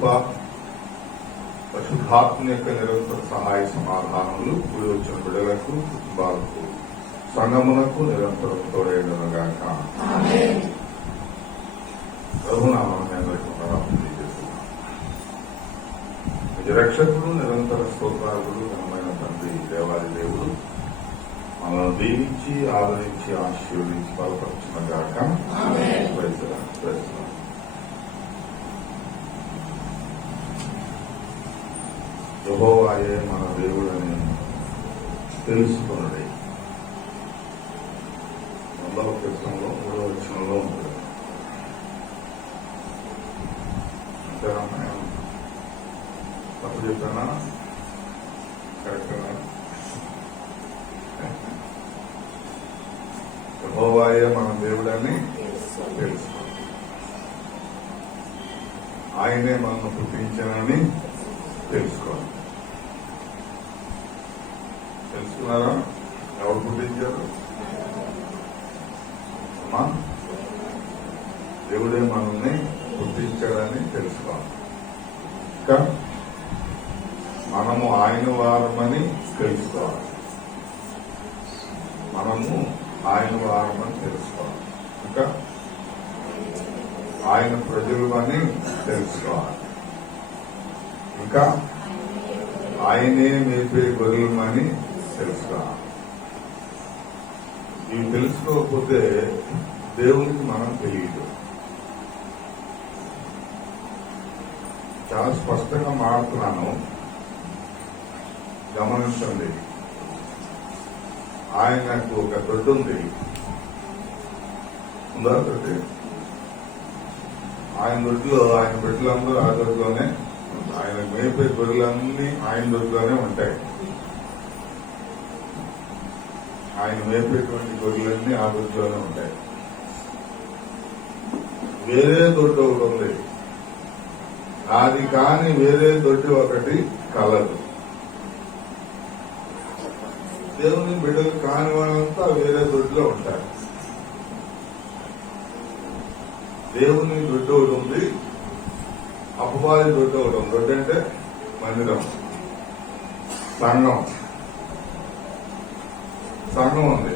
కృప, పరిశుద్ధాత్మ యొక్క నిరంతర సహాయ సమాధానములు కూడి వచ్చిన బిడ్డలకు, కుటుంబాలకు, సంఘమునకు నిరంతరం తోడైనగాక. ప్రభునామాన్ని తెలియజేస్తున్నాం. ఇది రక్షకుడు, నిరంతర స్తోత్రాలు, ఘనమైన తండ్రి, దేవాది దేవుడు మనల్ని దీవించి ఆదరించి ఆశీర్వదించి బలపరిచిన గాక. యెహోవాయే మన దేవుడని తెలుసుకున్నది 100వ కీర్తనలో 3వ వచనంలో ఉంటుంది. అంతేనా? తప్పు చెప్పానా? కరెక్టేనా? యెహోవాయే మన దేవుడని తెలుసు, ఆయనే మనల్ని పుట్టించానని తెలుసుకోవాలి. తెలుసుకున్నారా? ఎవరు పుట్టించారు? అమ్మా, దేవుడే మనల్ని పుట్టించాడని తెలుసుకోవాలి. ఇంకా మనము ఆయన వారమని తెలుసుకోవాలి. మనము ఆయన వారమని తెలుసుకోవాలి. ఇంకా ఆయన ప్రజలు అని తెలుసుకోవాలి. ఇంకా ఆయనే మేపే గొర్రెలమని తెలుసుకోవాలి. ఇవి తెలుసుకోకపోతే దేవునికి మనం తెలియదు. చాలా స్పష్టంగా మాట్లాడుతున్నాను, గమనించండి. ఆయనకు ఒక దొడ్డు ఉంది, ఉందా? దొడ్డి ఆయన దొడ్లో ఆయన బిడ్డలందరూ ఆ దొడ్లోనే, ఆయన మేపే గొర్రెలన్నీ ఆయన దొడ్లోనే ఉంటాయి. ఆయన మేపేటువంటి గొర్రెలన్నీ ఆ దొడ్లోనే ఉంటాయి. వేరే దొడ్డు ఒకటి ఉంది, అది కాని వేరే దొడ్డి ఒకటి కలదు. దేవుని బిడ్డలు కాని వాళ్ళంతా వేరే దొడ్లో ఉంటారు. దేవుని దొడ్డు ఒకటి ఉంది, అపవాది దొడ్డు ఒకటి ఉంది. దొడ్డు అంటే మందిరం, సంఘం ఉంది.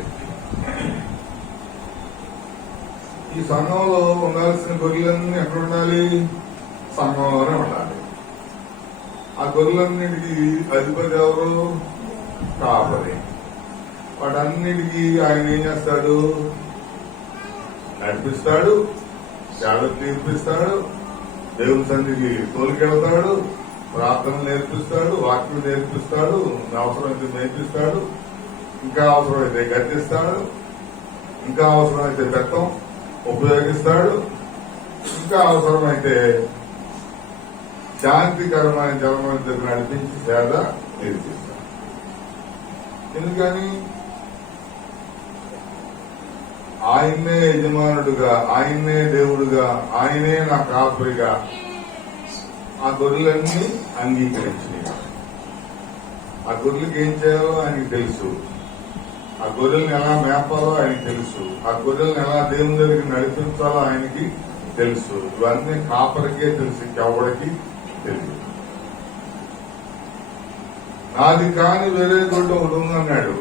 ఈ సంఘంలో ఉండాల్సిన గొర్రెలన్నీ ఎక్కడ ఉండాలి? సంఘంలోనే ఉండాలి. ఆ గొర్రెలన్నిటికీ అధిపతి ఎవరు? కాపరి. వాటన్నిటికీ ఆయన ఏం చేస్తాడు? నడిపిస్తాడు, జాగ్రత్త తీర్పిస్తాడు, దేవుని సన్నిధికి తోలికెళ్తాడు, ప్రార్థన నేర్పిస్తాడు, వాక్యం నేర్పిస్తాడు, అవసరమైతే నేర్పిస్తాడు, ఇంకా అవసరమైతే గద్దిస్తాడు, ఇంకా అవసరమైతే బెత్తం ఉపయోగిస్తాడు, ఇంకా అవసరమైతే శాంతికరమైన జలమైన దగ్గర నడిపించి సేద తీర్పిస్తాడు. ఎందుకని? ఆయన్నే యజమానుడుగా, ఆయన్నే దేవుడుగా, ఆయనే నా కాపరిగా ఆ గొర్రెలన్నీ అంగీకరించినాయి. ఆ గొర్రెలకి ఏం చేయాలో ఆయనకి తెలుసు. ఆ గొర్రెల్ని ఎలా మేపాలో ఆయనకి తెలుసు. ఆ గొర్రెల్ని ఎలా దేవుని దగ్గరికి నడిపించాలో ఆయనకి తెలుసు. ఇవన్నీ కాపరికే తెలుసు, ఇంకెవడికి తెలియదు. నాది కాని వేరే దొడ్డు ఒకటి ఉందన్నాడు.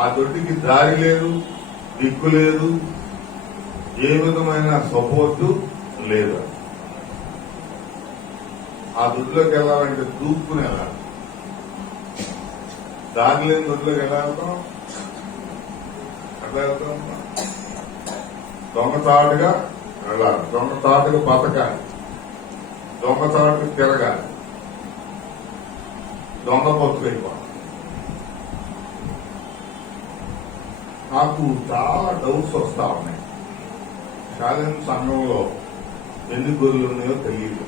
ఆ దొడ్డికి దారి లేదు, దిక్కు లేదు, ఏ విధమైన సపోర్టు లేదు. ఆ దొడ్లోకి వెళ్ళాలంటే దూక్కుని వెళ్ళాలి. దారి లేని దొడ్లోకి ఎలా వెళ్తాం? ఎట్లా వెళ్తాం? దొంగచాటుగా వెళ్ళాలి, దొంగచాటుగా బతకాలి, దొంగచాటుగా తిరగాలి, దొంగ బతుకైపోవాలి. నాకు చాలా డౌట్స్ వస్తా ఉన్నాయి. శాలీన సంఘంలో ఎన్ని గొర్రెలు ఉన్నాయో తెలియదు.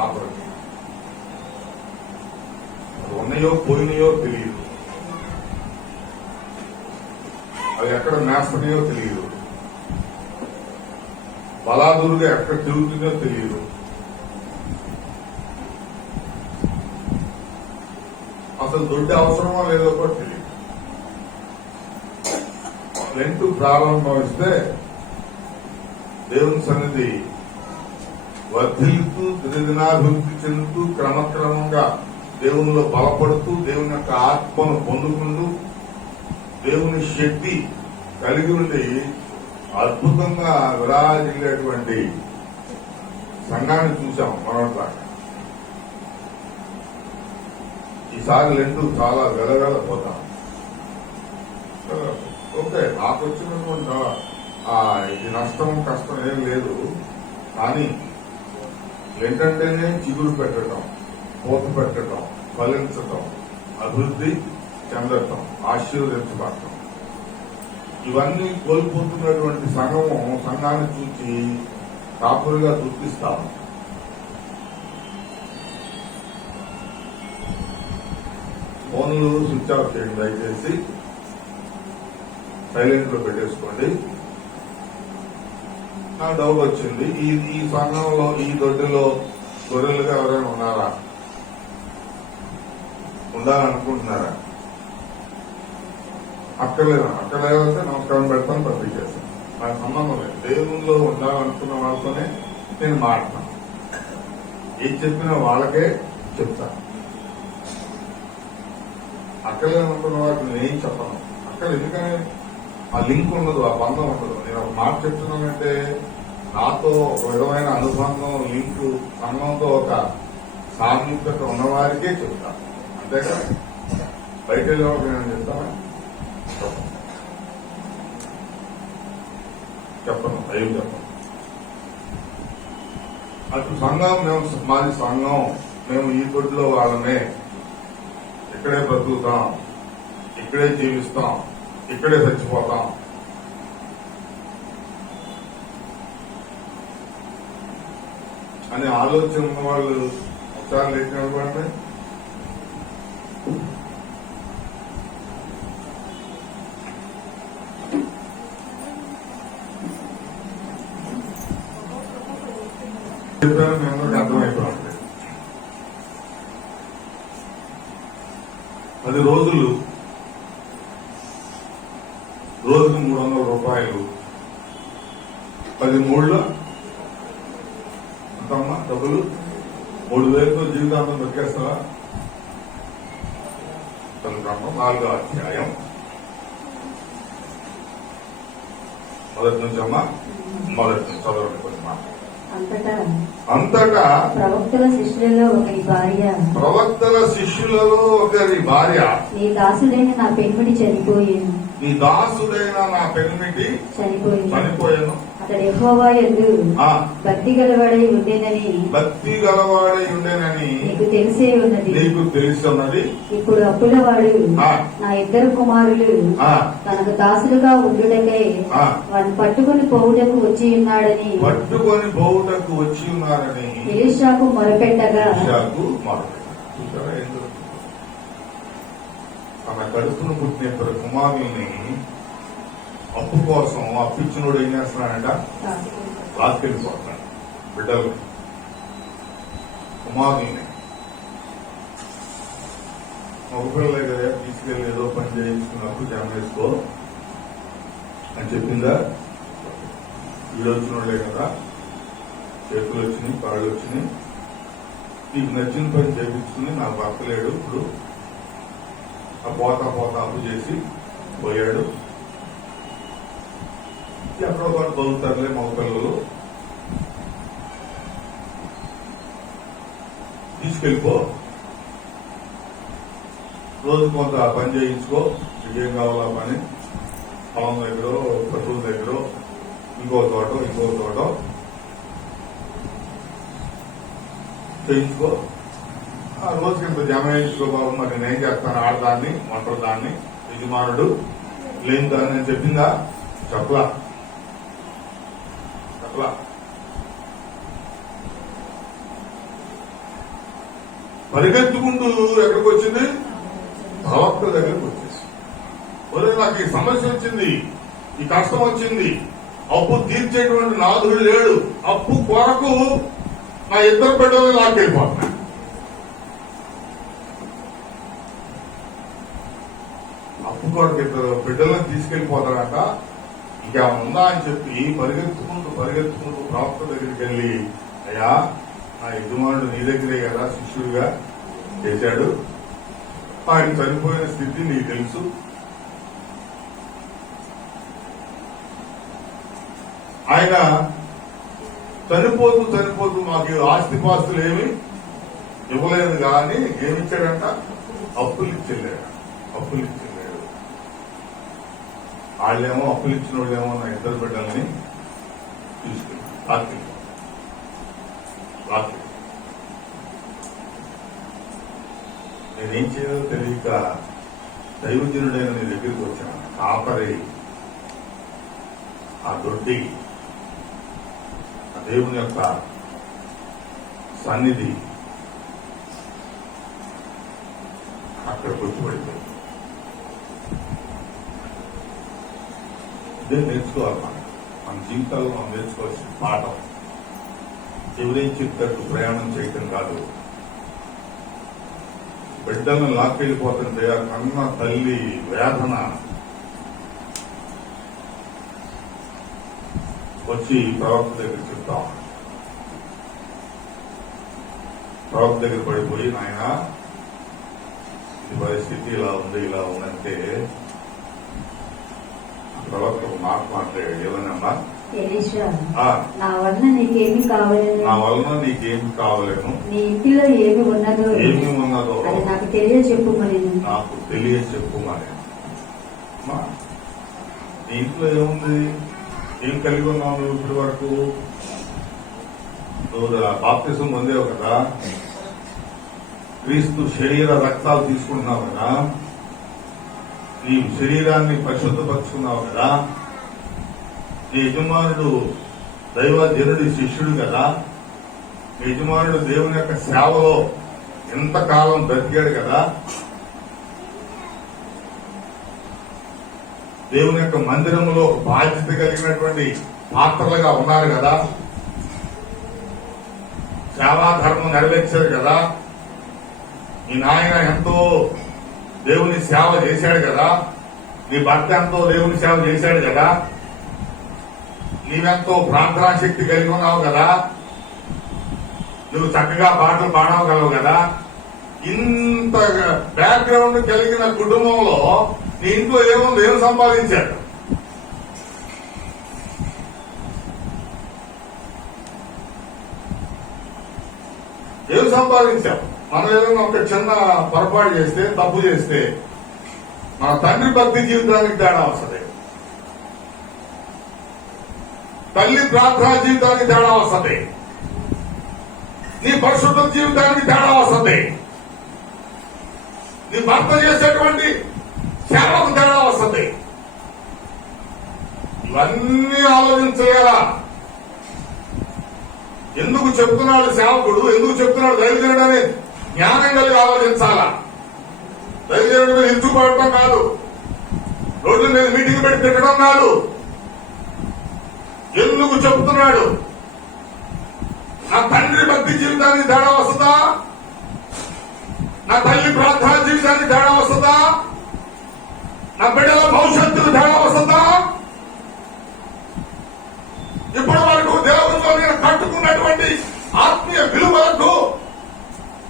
ఆపరికి ఉన్నాయో పోయినాయో తెలియదు. అవి ఎక్కడ మేస్తున్నాయో తెలియదు. బలాదురుగా ఎక్కడ తిరుగుతుందో తెలియదు. అసలు దొడ్డి అవసరమో లేదో కూడా తెలియదు. లెంటు ప్రారంభమిస్తే దేవుని సన్నిధి వర్ధిల్లుతూ దినదినాభివృద్ధి చెందుతూ క్రమక్రమంగా దేవునిలో బలపడుతూ దేవుని యొక్క ఆత్మను పొందుకుంటూ దేవుని శక్తి కలిగి ఉండి అద్భుతంగా విరాజిల్లేటువంటి సంఘాన్ని చూశాం మొదటిదాకా. ఈసారి లెండు చాలా వెలగలపోతాం. ఓకే, నాకు వచ్చినటువంటి ఇది నష్టం కష్టం ఏం లేదు. కానీ ఏంటంటేనే చిగురు పెట్టడం, పూత పెట్టడం, ఫలించటం, అభివృద్ధి చెందటం, ఆశీర్వదించబడటం, ఇవన్నీ కోల్పోతున్నటువంటి సంఘాన్ని చూసి కాపులుగా దుఃఖిస్తాము. ఫోన్లు స్విచ్ ఆఫ్ చేయండి, దయచేసి సైలెంట్ లో పెట్టేసుకోండి. నాకు డౌట్ వచ్చింది, ఈ సంఘంలో ఈ దొడ్డిలో గొర్రెలుగా ఎవరైనా ఉన్నారా? ఉండాలనుకుంటున్నారా? అక్కర్లేదంటే నమస్కారం పెడతాను, పంపించేస్తాను. నాకు సంబంధం లేదు. దేవుల్లో ఉండాలనుకున్న వాళ్ళతోనే నేను మాట్లాడతాను. ఏం చెప్పినా వాళ్ళకే చెప్తాను. అక్కర్లేదనుకున్న వాళ్ళకి నేనేం చెప్పను. అక్కడ ఎందుకని ఆ లింక్ ఉండదు, ఆ బంధం ఉండదు. నేను ఒక మాట చెప్తున్నానంటే నాతో ఒక విధమైన అనుబంధం, లింకు, సంఘంతో ఒక సామీప్యత ఉన్నవారికే చెప్తాను. అంతేగా బయట వెళ్ళేవాళ్ళకి నేను చెప్తాను చెప్పను, ఏం చెప్పను. అటు సంఘం, మాది సంఘం, మేము ఈ దొడ్లో వాళ్ళమే, ఇక్కడే బ్రతుకుతాం, ఇక్కడే జీవిస్తాం, ఇక్కడే చచ్చిపోతాం అనే ఆలోచన ఉన్న వాళ్ళు ఒకసారి లేచినటువంటి చెప్పాను. మీ అందరికీ అర్థమైపోతుంది. 10 రోజులు, రోజుకు 300 రూపాయలు, 10 మూడులో అంతమ్మా డబ్బులు 3000తో జీవితాంతం దొరికేస్తారా? 4వ అధ్యాయం మొదటి నుంచి అమ్మా, మొదటి నుంచి చదవండి కొంచెం. అంతటా ప్రవక్తల శిష్యులలో ఒకరి భార్య నీ దాసుడైన నా పెనిమిటి చనిపోయాను, చనిపోయాను. అతడు యెహోవా యందు భక్తి గలవాడై ఉండేనని నీకు తెలిసే ఉన్నది. ఇప్పుడు అప్పులవాడు నా 2 కుమారులు తనకు దాసులుగా ఉండుటకై వాడిని పట్టుకుని పోవుటకు వచ్చి ఉన్నాడని ఎలీషాకు మొరపెట్టగా, తన కడుపును పుట్టిన 2 కుమారుల్ని అప్పు కోసం అప్పిచ్చినోడు ఏం చేస్తున్నాడంట? లాక్కెళ్ళిపోతున్నాడు. బిడ్డలు కుమారుల్ని మగపిల్లలే కదా, తీసుకెళ్ళి ఏదో పని చేయించుకున్నప్పుడు జమ వేసుకో అని చెప్పిందా? వీడొచ్చినోళ్లే కదా, చేతులు వచ్చినాయి, కాళ్ళు వచ్చినాయి, నీకు నచ్చిన పని చేయించుకుని నాకు భర్త లేడు, ఇప్పుడు ఆ పోతా అప్పు చేసి పోయాడు, ఎక్కడో పాటు బతుకుతారులే మగపిల్లలు, తీసుకెళ్ళిపో, రోజు కొంత పని చేయించుకో, ఏం కావాలా పని, పొలం దగ్గర, పశువుల దగ్గర, ఇంకో చోట చేయించుకో, ఆ రోజుకి ఇంత జమ వేయించుకో బాబు, మరి నేనేం చేస్తాను, ఆడదాన్ని, ఒంటరి దాన్ని, యజమానుడు లేని దాన్ని నేను చెప్పిందా? చెప్పలా. పరిగెత్తుకుంటూ ఎక్కడికి వచ్చింది? ప్రవక్త దగ్గరకు వచ్చేసి, ఒరే నాకు ఈ సమస్య వచ్చింది, ఈ కష్టం వచ్చింది, అప్పు తీర్చేటువంటి నాథుడు లేడు, అప్పు కొరకు నా 2 బిడ్డలు లాక్కెళ్ళిపోతున్నా. అప్పు కొరకు 2 బిడ్డలను తీసుకెళ్లిపోతాడట, ఇంకేమన్నా అని చెప్పి పరిగెత్తుకుంటూ ప్రవక్త దగ్గరికి వెళ్ళి, అయ్యా నా యజమానుడు నీ దగ్గరే కదా శిష్యుడిగా చేశాడు, ఆయన చనిపోయిన స్థితి నీకు తెలుసు, ఆయన చనిపోతూ మాకు ఆస్తిపాస్తులు ఏమి ఇవ్వలేదు కానీ ఏమిచ్చాడంట, అప్పులు ఇచ్చేళ్ళాడు. వాళ్ళేమో అప్పులు ఇచ్చిన వాళ్ళేమో నా ఇద్దరు బిడ్డల్ని తీసుకెళ్ళి రాత్రి నేనేం చేయాలో తెలియక దైవజనుడైన నీ దగ్గరికి వచ్చాను. కాపరి ఆ దొడ్డి ఆ దేవుని యొక్క సన్నిధి అక్కడ కూర్చోబడిపోయింది. ఇదే నేర్చుకోవాలి మన జీవితాల్లో మనం నేర్చుకోవాల్సిన పాఠం. ఎవరేం చెప్తారు ప్రయాణం చేయటం కాదు. బిడ్డలను లాక్కెళ్ళిపోతుంటే ఆ కన్న తల్లి వేదన వచ్చి ప్రవక్త దగ్గర చెప్తాం. ప్రవక్త దగ్గర పడిపోయి, నాయన ఈ పరిస్థితి ఇలా ఉందంటే ప్రవక్త ఒక మాట మాట్లాడాడు. ఏమన్నా, నా వలన నీకేమి కావాలను, నీ ఇంటిలో ఏమి ఉన్నదో అది నాకు తెలియచెప్పుమని. నీ ఇంట్లో ఏముంది, ఏం కలిగి ఉన్నావు నువ్వు ఇప్పటి వరకు? నువ్వు బాప్తిసం పొందేవు కదా, క్రీస్తు శరీర రక్తాలు తీసుకుంటున్నావు కదా, నీ శరీరాన్ని పరిశుద్ధపరుచుకున్నావు కదా, నీ యజమానుడు దైవజనుడి శిష్యుడు కదా, నీ యజమానుడు దేవుని యొక్క సేవలో ఎంతకాలం బ్రతికాడు కదా, దేవుని యొక్క మందిరంలో బాధ్యత కలిగినటువంటి పాత్రలుగా ఉన్నారు కదా, సేవాధర్మం నెరవేర్చారు కదా, నీ నాయన ఎంతో దేవుని సేవ చేశాడు కదా, నీ భర్త ఎంతో దేవుని సేవ చేశాడు కదా, నీవెంతో ప్రార్థనా శక్తి కలిగి ఉన్నావు కదా, నువ్వు చక్కగా పాటలు పాడవగలవు కదా. ఇంత బ్యాక్గ్రౌండ్ కలిగిన కుటుంబంలో నీ ఇంట్లో ఏముంది, ఏం సంపాదించాడు? ఏం సంపాదించాం? మనం ఏదైనా ఒక చిన్న పొరపాటు చేస్తే, తప్పు చేస్తే మన తండ్రి భక్తి జీవితానికి తేడా వస్తుంది, తల్లి ప్రార్థనా జీవితానికి తేడా వస్తుంది, నీ పరిశుద్ధ జీవితానికి తేడా వస్తుంది, నీ భర్త చేసేటువంటి సేవకు తేడా వస్తుంది. ఇవన్నీ ఆలోచించగలరా? ఎందుకు చెప్తున్నాడు సేవకుడు, ఎందుకు చెప్తున్నాడు దైవజనుడు అని జ్ఞానం కలిగి ఆలోచించాలా. దైవజనుడి మీద ఇరుచుకోవడం కాదు, రోడ్ల మీద మీటింగ్ పెట్టి తిట్టడం కాదు. ఎందుకు చెప్తున్నాడు? నా తండ్రి భక్తి జీవితానికి తేడా వస్తుందా? నా తల్లి ప్రార్థన జీవితానికి తేడా వస్తుందా? నా బిడ్డల భవిష్యత్తుకు తేడా వస్తుందా? ఇప్పటి వరకు దేవునితో నేను కట్టుకున్నటువంటి ఆత్మీయ విలువలకు,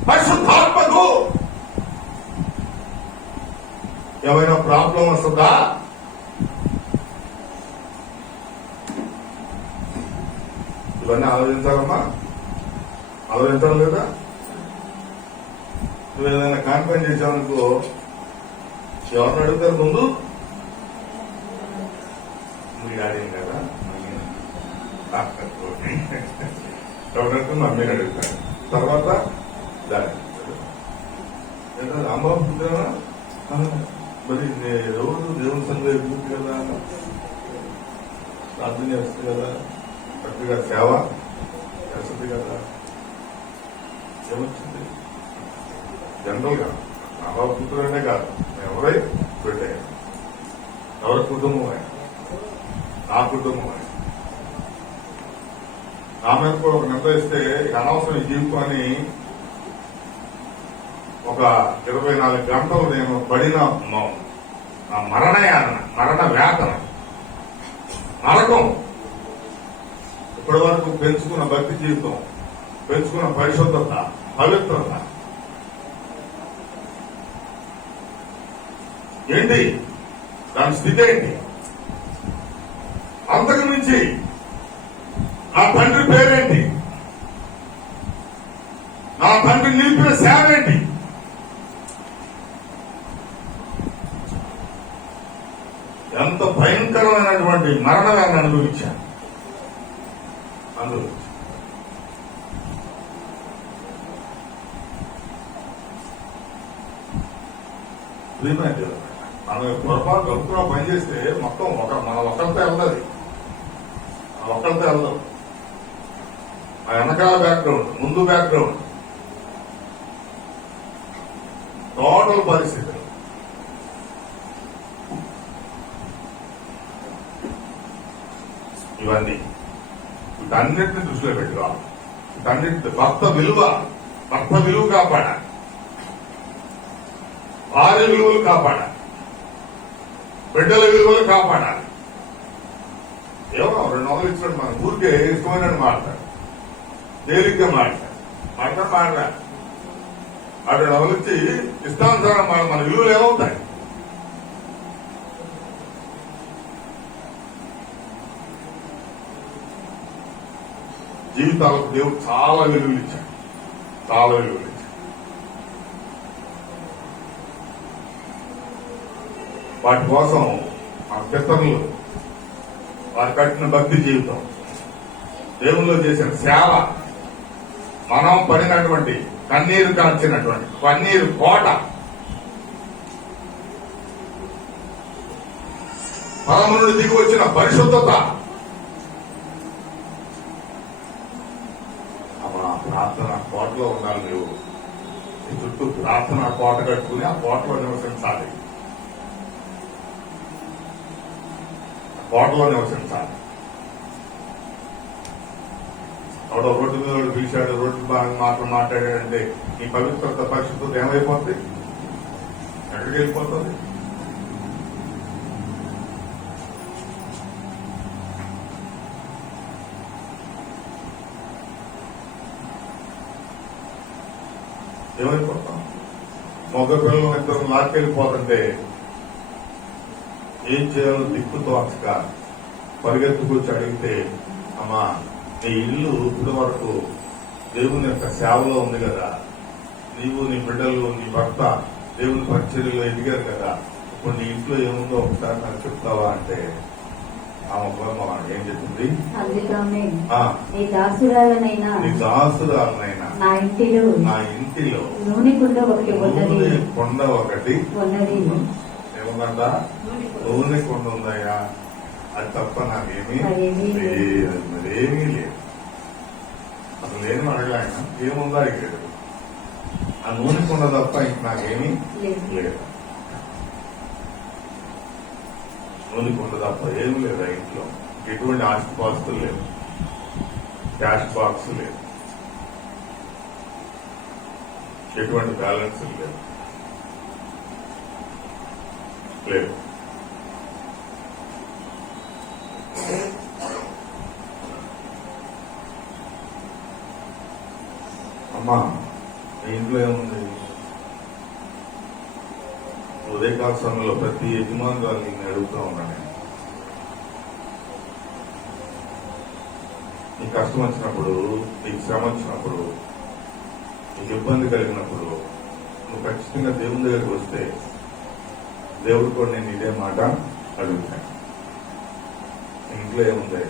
పరిశుద్ధాత్మకు ఏమైనా ప్రాబ్లం వస్తుందా? ఇవన్నీ ఆలోచించాలమ్మా, ఆలోచించాలి లేదా? నువ్వు ఏదైనా కాన్ఫరెన్స్ చేసావనుకో, ఎవరిని అడుగుతారు ముందు? మీ డాడీ కదా, ఎవరంటే మమ్మీని అడుగుతారు, తర్వాత డాడీ. అమ్మ పుట్టానా, మరి రోజు దేవుని సంఘం ఎక్కువ కదా, ప్రార్థన చేస్తుంది కదా, చక్కగా సేవ చేస్తుంది కదా, ఏమొచ్చింది? జనరల్ గా అమ్మ పుత్రులనే కాదు, ఎవరై బిడ్డ, ఎవరి కుటుంబమే, నా కుటుంబమే. నా మీద కూడా ఒక నిర్ణయిస్తే అనవసరం ఈ జీవితాన్ని ఒక 24 గంటలు నేను పడిన నా మరణ వేతన నరకం. ఇప్పటి వరకు పెంచుకున్న భక్తి జీవితం పెంచుకున్న పరిశుద్ధత, పవిత్రత ఏంటి? దాని స్థితి ఏంటి? అంతకు మించి నా తండ్రి పేరేంటి? నా తండ్రి నిలిపిన సేవ ఏంటి? ఎంత భయంకరమైనటువంటి మరణాన్ని అనుభవించాను. మనం పొరపాటు గొప్పగా పనిచేస్తే మొత్తం మన ఒక్కరితో వెళ్తుంది, ఒక్కరితో వెళ్దాం. ఆ వెనకాల బ్యాక్గ్రౌండ్, ముందు బ్యాక్గ్రౌండ్, టోటల్ పరిస్థితులు. ఇవన్నీ వీటన్నిటిని దృష్టిలో పెట్టుకోవాలి. వీటన్నిటి భర్త విలువ కాపాడాలి, భార్య విలువలు కాపాడాలి, బిడ్డల విలువలు కాపాడాలి. ఏమో 2 వందలు ఇచ్చినట్టు మనం ఊరికే ఇష్టమైనట్టు మాట్లాడు, తేలిగ్గా మాట్లాడాలి. ఆ 2 వందలు ఇచ్చి ఇష్టానుసారం మన విలువలు ఏమవుతాయి? జీవితాలకు దేవుడు చాలా విలువలు ఇచ్చాడు, చాలా విలువలు ఇచ్చాడు. వాటి కోసం మన పితరులు వారు కట్టిన భక్తి జీవితం, దేవుల్లో చేసిన సేవ, మనం పడినటువంటి కన్నీరు కాల్చినటువంటి కన్నీరు కోట, పరమ నుండి దిగి వచ్చిన పరిశుద్ధత, ప్రార్థన కోటలో ఉండాలి. నువ్వు నీ చుట్టూ ప్రార్థన కోట కట్టుకుని ఆ కోటలో నివసించాలి, కోటలో నివసించాలి. ఎవడో రోడ్డు మీద పిలిచాడు, రోడ్డు బాగా మాట్లాడాడంటే నీ పవిత్రత, పరిశుద్ధత ఏమైపోతుంది? ఎక్కడికి వెళ్ళిపోతుంది? ఏమైపోతాం? మగ పిల్లలు ఇద్దరు లాక్కెళ్ళిపోతుంటే ఏం చేయాలో దిక్కు తోచక పరిగెత్తుకొచ్చి అడిగితే, అమ్మా నీ ఇల్లు ఇప్పటి వరకు దేవుని యొక్క సేవలో ఉంది కదా, నీవు నీ బిడ్డలు నీ భర్త దేవుని పరిచర్యలో ఎదిగారు కదా, ఇప్పుడు నీ ఇంట్లో ఏముందో ఒకసారి నాకు చెప్తావా అంటే ఆమె ఏం చెప్తుంది? నీ దాసురాలనైనా నా ఇంటిలో నూనె కుండ ఒకటి ఉన్నది. ఏముందంట? నూనె కొండ ఉందయ్యా, అది తప్ప నాకేమీ లేదు. మరేమీ లేదు. అసలు ఏమి అడగలే ఆయన, ఏముందో అడిగాడు. ఆ నూనె కొండ తప్ప ఇంక నాకేమీ లేదు. నూనె కొండ తప్ప ఏమి లేదు ఆ ఇంట్లో. ఎటువంటి ఆస్తిపాస్తులు లేవు, క్యాష్ బాక్స్ లేదు, ఎటువంటి బ్యాలెన్స్ లేవు. అమ్మా మీ ఇంట్లో ఏముంది? ఉదయకాల సమయంలో ప్రతి యజమానురాలు నేను అడుగుతూ ఉన్నాను. నీకు కష్టం వచ్చినప్పుడు, నీకు శ్రమ వచ్చినప్పుడు, నీకు ఇబ్బంది కలిగినప్పుడు నువ్వు ఖచ్చితంగా దేవుని దగ్గరికి వస్తే దేవుడు కూడా నేను ఇదే మాట అడుగుతాను. ఇంట్లో ఏముంది?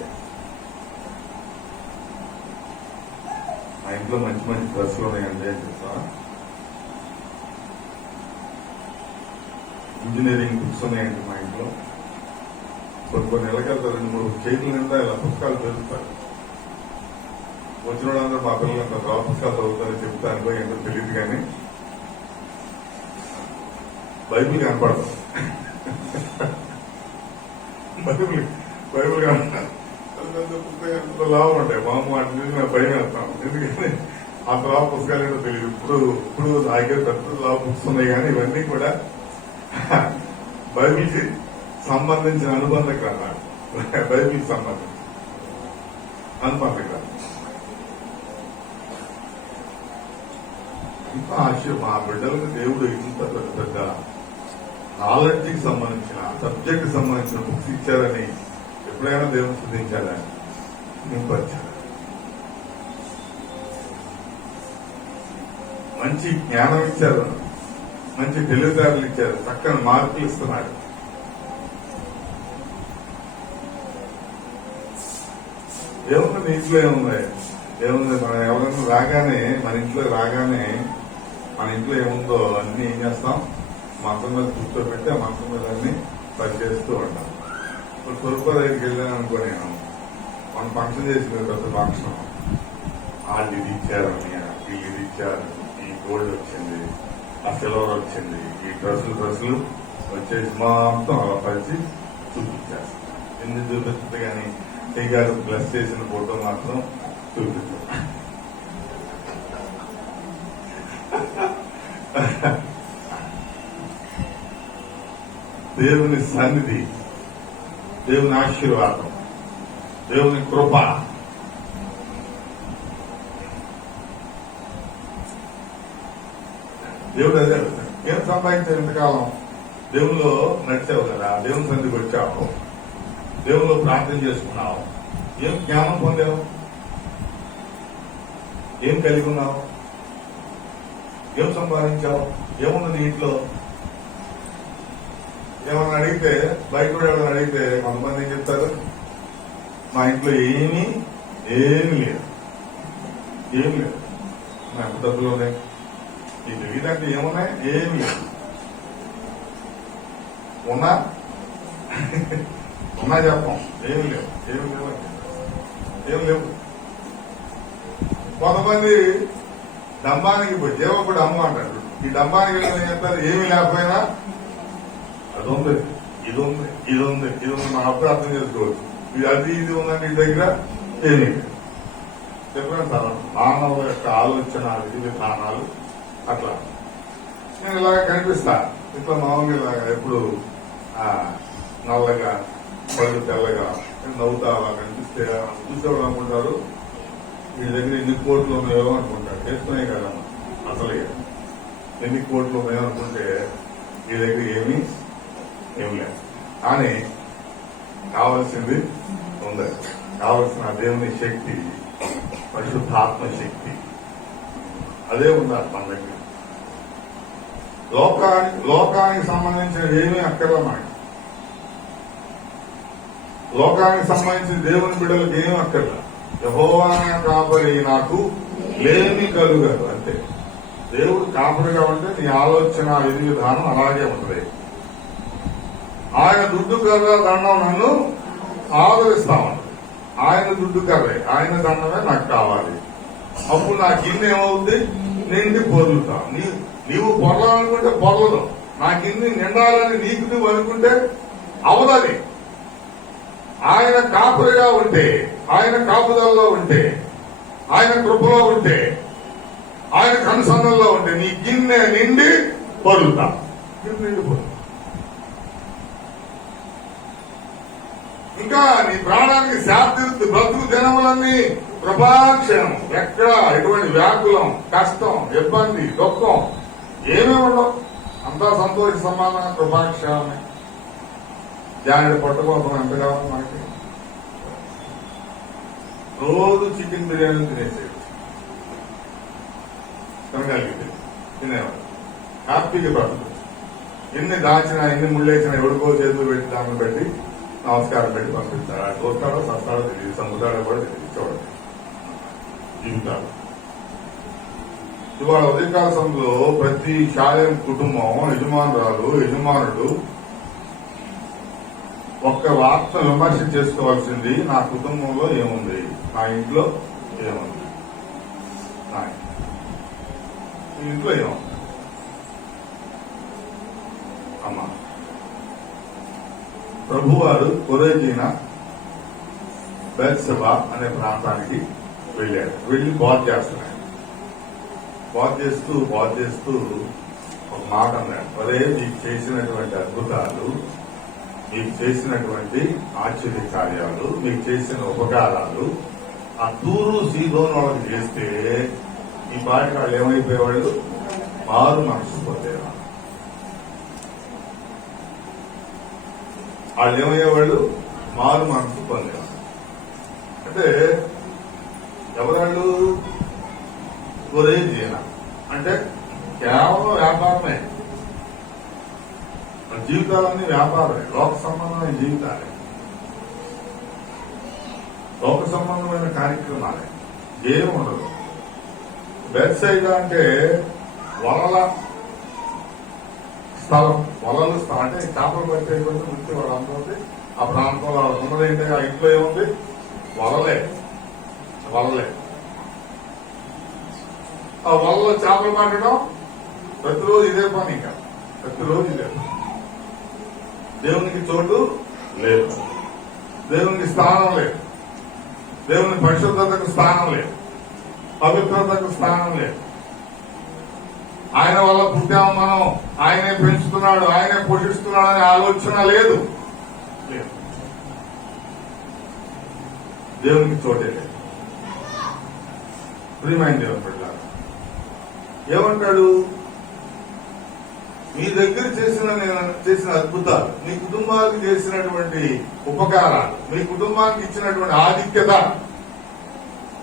మా ఇంట్లో మంచి మంచి డ్రెస్సులు ఉన్నాయండి అని చెప్తా. ఇంజనీరింగ్ బుక్స్ ఉన్నాయండి మా ఇంట్లో. కొన్ని నెలకెళ్తారు, 2-3 చేతుల నిండా ఇలా పుస్తకాలు చదువుతారు. వచ్చిన వాళ్ళందరూ మా పిల్లలంతా డ్రా పుస్తకాలు చదువుతారని చెప్తాను, ఏంటో తెలియదు కానీ బైబిల్ కనపడదు. బైబిల్ కనపడదు. పుస్తకాలు లాభం ఉంటాయి. మామూలు వాటి నుంచి మేము భయం వేస్తాం. ఎందుకంటే ఆ డ్రా పుస్తకాలు ఏంటో తెలియదు. ఇప్పుడు నాకే పెద్ద లా బుక్స్ ఉన్నాయి, కానీ ఇవన్నీ కూడా బైబిల్కి సంబంధించిన అనుబంధ గ్రంథాలు. బైబిల్కి సంబంధించిన అనుబంధ గ్రంథం. ఇంకా మా బిడ్డలకు దేవుడు ఇంత పెద్ద పెద్ద నాలెడ్జ్కి సంబంధించిన సబ్జెక్ట్ సంబంధించిన బుక్స్ ఇచ్చారని ఎప్పుడైనా దేవుని స్తుతించాలని నింపచ్చారు. మంచి జ్ఞానం ఇచ్చారు, మంచి తెలివితేటలు ఇచ్చారు, చక్కని మార్కులు ఇస్తున్నాడు. ఏముంది నీ ఇంట్లో ఏముంది మనం ఎవరైనా రాగానే మన ఇంట్లో రాగానే మన ఇంట్లో ఏముందో అన్ని ఏం చేస్తాం, మంచం మీద కూర్చోబెట్టి ఆ మంచం మీద అన్ని పనిచేస్తూ ఉంటాం. ఇప్పుడు స్వల్ప దగ్గరికి వెళ్ళాను అనుకో, నేను మనం ఫంక్షన్ చేసిన పెద్ద ఫంక్షన్, వాళ్ళు ఇది ఇచ్చారని, వీళ్ళు ఇది ఇచ్చారు, ఈ గోల్డ్ వచ్చింది, ఆ సిల్వర్ వచ్చింది, ఈ డ్రెస్సులు వచ్చేసి మొత్తం అలా పరిచి చూపించారు. ఎందుకు చూపిస్తుంది కానీ గారు ప్లస్ చేసిన ఫోటో మాత్రం చూపించారు. దేవుని సన్నిధి, దేవుని ఆశీర్వాదం, దేవుని కృప, దేవుడు అదే ఏం సంపాదించావు ఇంతకాలం? దేవుల్లో నడిచావు కదా, దేవుని సన్నిధికి వచ్చావు, దేవుల్లో ప్రార్థన చేసుకున్నావు, ఏం జ్ఞానం పొందావు, ఏం కలిగి ఉన్నావు, ఏం సంపాదించావు, ఏముంది నీ ఇంట్లో? ఏమన్నా అడిగితే, బయట కూడా ఎవరైనా అడిగితే కొంతమంది ఏం చెప్తారు, మా ఇంట్లో ఏమీ లేదు, మా ఎంత డబ్బులు ఉన్నాయి, ఈ తెలియదంటే ఏమున్నాయి, ఏమీ లేదు. ఉన్నా చెప్పం, ఏమి లేవు. కొంతమంది డంబానికి పోయి దేవప్పుడు అమ్మ అంటాడు, ఈ డంబానికి వెళ్ళిన ఏం చెప్తారు, ఏమీ లేకపోయినా అది ఉంది, ఇది ఉంది మనం అప్పుడు అర్థం చేసుకోవచ్చు. ఇది ఉందంటే ఈ దగ్గర ఏమీ లేదు. చెప్పిన సార్ మానవ యొక్క ఆలోచన విధానాలు అట్లా. నేను ఇలాగ కనిపిస్తా, ఇట్లా మామూలుగా ఇలాగా ఎప్పుడు నల్లగా పళ్ళు తెల్లగా నవ్వుతా అలా కనిపిస్తే చూసేవాళ్ళు అనుకుంటారు వీడి దగ్గర ఎన్ని కోట్లు ఉన్నాయో అనుకుంటారు. చేస్తున్నాయి కదా అసలు ఎన్ని కోట్లు ఉన్నాయో అనుకుంటే వీడి దగ్గర ఏమీ లేదు. కానీ కావలసింది ఉంది, కావలసిన దేవుని శక్తి, పరిశుద్ధాత్మ శక్తి అదే ఉండాలి మన దగ్గర. లోకానికి సంబంధించిన ఏమీ అక్కర్లా మనకి, లోకానికి సంబంధించిన దేవుని బిడ్డలకు ఏమీ అక్కర్లా. యెహోవా కాపరి నాకు లేమి కలుగదు అంతే. దేవుడు కాపరిగా ఉంటే నీ ఆలోచన విధి విధానం అలాగే ఉంటుంది. ఆయన దుడ్డు కర్ర దండం నన్ను ఆదరిస్తా ఉంటుంది. ఆయన దుడ్డు కర్రే, ఆయన దండమే నాకు కావాలి. అప్పుడు నాకు ఇన్ని ఏమవుతుంది, నిండి పొర్లుతా. నీవు పొరలాలనుకుంటే పొరలదు, నాకు ఇన్ని నిండాలని నీకు నువ్వు అనుకుంటే అవదని. ఆయన కాపురిగా ఉంటే, ఆయన కాపుదల్లో ఉంటే, ఆయన కృపలో ఉంటే, ఆయన కనుసన్నల్లో ఉంటే నీ గిన్నె నిండి పొరులుతా. ఇంకా నీ ప్రాణానికి శాంతి బ్రతుకు దినములన్నీ కృపాక్షణం. ఎక్కడ ఎటువంటి వ్యాకులం, కష్టం, ఇబ్బంది, దుఃఖం ఏమీ ఉండవు. అంతా సంతోష సమాధాన కృపాక్షణమే. జానెడు పట్టుకోసం ఎంత కావాలి మనకి? రోజు చికెన్ బిర్యానీ తినేసేది తినగలిగితే తినేవాడు హ్యాపీగా బ్రతుకు. ఎన్ని దాచినా ఎన్ని ముళ్ళేసినా ఎవరికో చేతులు పెట్టి దాన్ని పెట్టి నమస్కారం పెట్టి పంపిస్తాడు. అది చూస్తాడో సస్తాడో తెలియదు, సముద్రాడో కూడా తెలియదు చూడండి జీవితాలు. ఇవాళ ఉదయకాల సమయంలో ప్రతి శాలయం కుటుంబం, యజమానుడు ఒక్క వార్త విమర్శ చేసుకోవాల్సింది, నా కుటుంబంలో ఏముంది, నా ఇంట్లో ఏముంది, నా ఇంట్లో ఏముంది. అమ్మా ప్రభువారు కొరేజీనా బెత్షెబా అనే ప్రాంతానికి వెళ్ళాడు. వెళ్ళి బాత్ చేస్తున్నాడు. బాత్ చేస్తూ ఒక మాట అన్నాడు, అదే మీకు చేసినటువంటి అద్భుతాలు, మీకు చేసినటువంటి ఆశ్చర్య కార్యాలు, మీకు చేసిన ఉపకారాలు ఆ తూరు సీదోను వాళ్ళకి చేస్తే ఈ పాటికి వాళ్ళు ఏమైపోయేవాళ్ళు, మారు మనసు పొందేవారు. వాళ్ళు ఏమయ్యేవాళ్ళు? మారు మనసు పొందేవారు. అంటే ఎవరాళ్ళు? ఒరే జీవన అంటే కేవలం వ్యాపారమే. మన జీవితాలన్నీ వ్యాపారమే, లోక సంబంధమైన జీవితాలే, లోక సంబంధమైన కార్యక్రమాలే, ఏం ఉండదు. వెబ్సైట్ అంటే వలల స్థలం, వలలు అంటే చేపలు పట్టే వృత్తి వాళ్ళంతా ఆ ప్రాంతంలో ఉన్నది ఏంటి? ఆ ఇంట్లో ఏముంది? వలలే, వలలే. ఆ వలలో చేపలు పట్టడం ప్రతిరోజు ఇదే పని. ఇంకా ప్రతిరోజు ఇదే పని. దేవునికి చోటు లేదు, దేవునికి స్థానం లేదు, దేవుని పరిశుద్ధతకు స్థానం లేదు, పవిత్రతకు స్థానం లేదు. ఆయన వల్ల పుట్టాము మనం, ఆయనే పెంచుతున్నాడు, ఆయనే పోషిస్తున్నాడు అనే ఆలోచన లేదు. దేవునికి చోటే లేదు. ప్రియమైన దేవుని బిడ్డలారా, ఏమంటాడు? మీ దగ్గర చేసిన అద్భుతాలు, మీ కుటుంబానికి చేసినటువంటి ఉపకారాలు, మీ కుటుంబానికి ఇచ్చినటువంటి ఆధిక్యత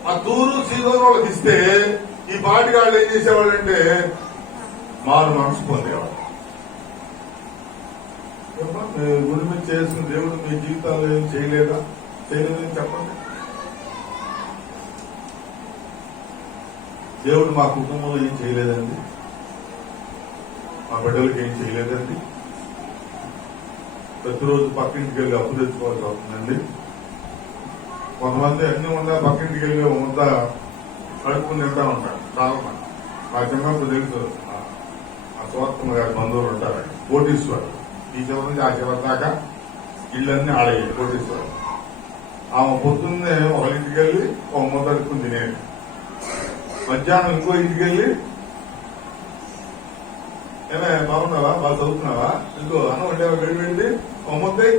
ఆ తూరు సీదోను వాళ్ళకి ఇస్తే ఈ పాటిగాళ్ళు ఏం చేసేవాళ్ళంటే మారు మనసు పొందేవాడు. మీ గురించి చేసిన దేవుడు మీ జీవితాల్లో ఏం చేయలేదా? చేయలేదని చెప్పండి. దేవుడు మా కుటుంబంలో ఏం చేయలేదండి, మా బిడ్డలకి ఏం చేయలేదండి. ప్రతిరోజు పక్కింటికి వెళ్ళి అప్పు తెచ్చుకోవాల్సి అవుతుందండి. కొంతమంది అన్ని ఉందా పక్కింటికి వెళ్ళి ముద్ద కడుక్కుని తింటా ఉంటారు. చాలా మంది మా చిన్నప్పుడు తెలుసు, ఆ స్వార్థమ్మ గారి బంధువులు ఉంటారండి, కోటీశ్వరుడు. ఈ చివరి నుంచి ఆ చివరి దాకా ఇళ్ళన్నీ ఆడయ్యాయి కోటీశ్వరుడు. ఆమె పొద్దున్నే ఒకరింటికి వెళ్ళి ఒక ముద్ద కడుక్కుని తినేది, మధ్యాహ్నం ఇంకో ఇంటికి వెళ్ళి ఏమే బాగున్నావా, బాగా చదువుతున్నావా, ఇంకో అన్నం వండేవా, వెళ్ళి అమ్ముతాయి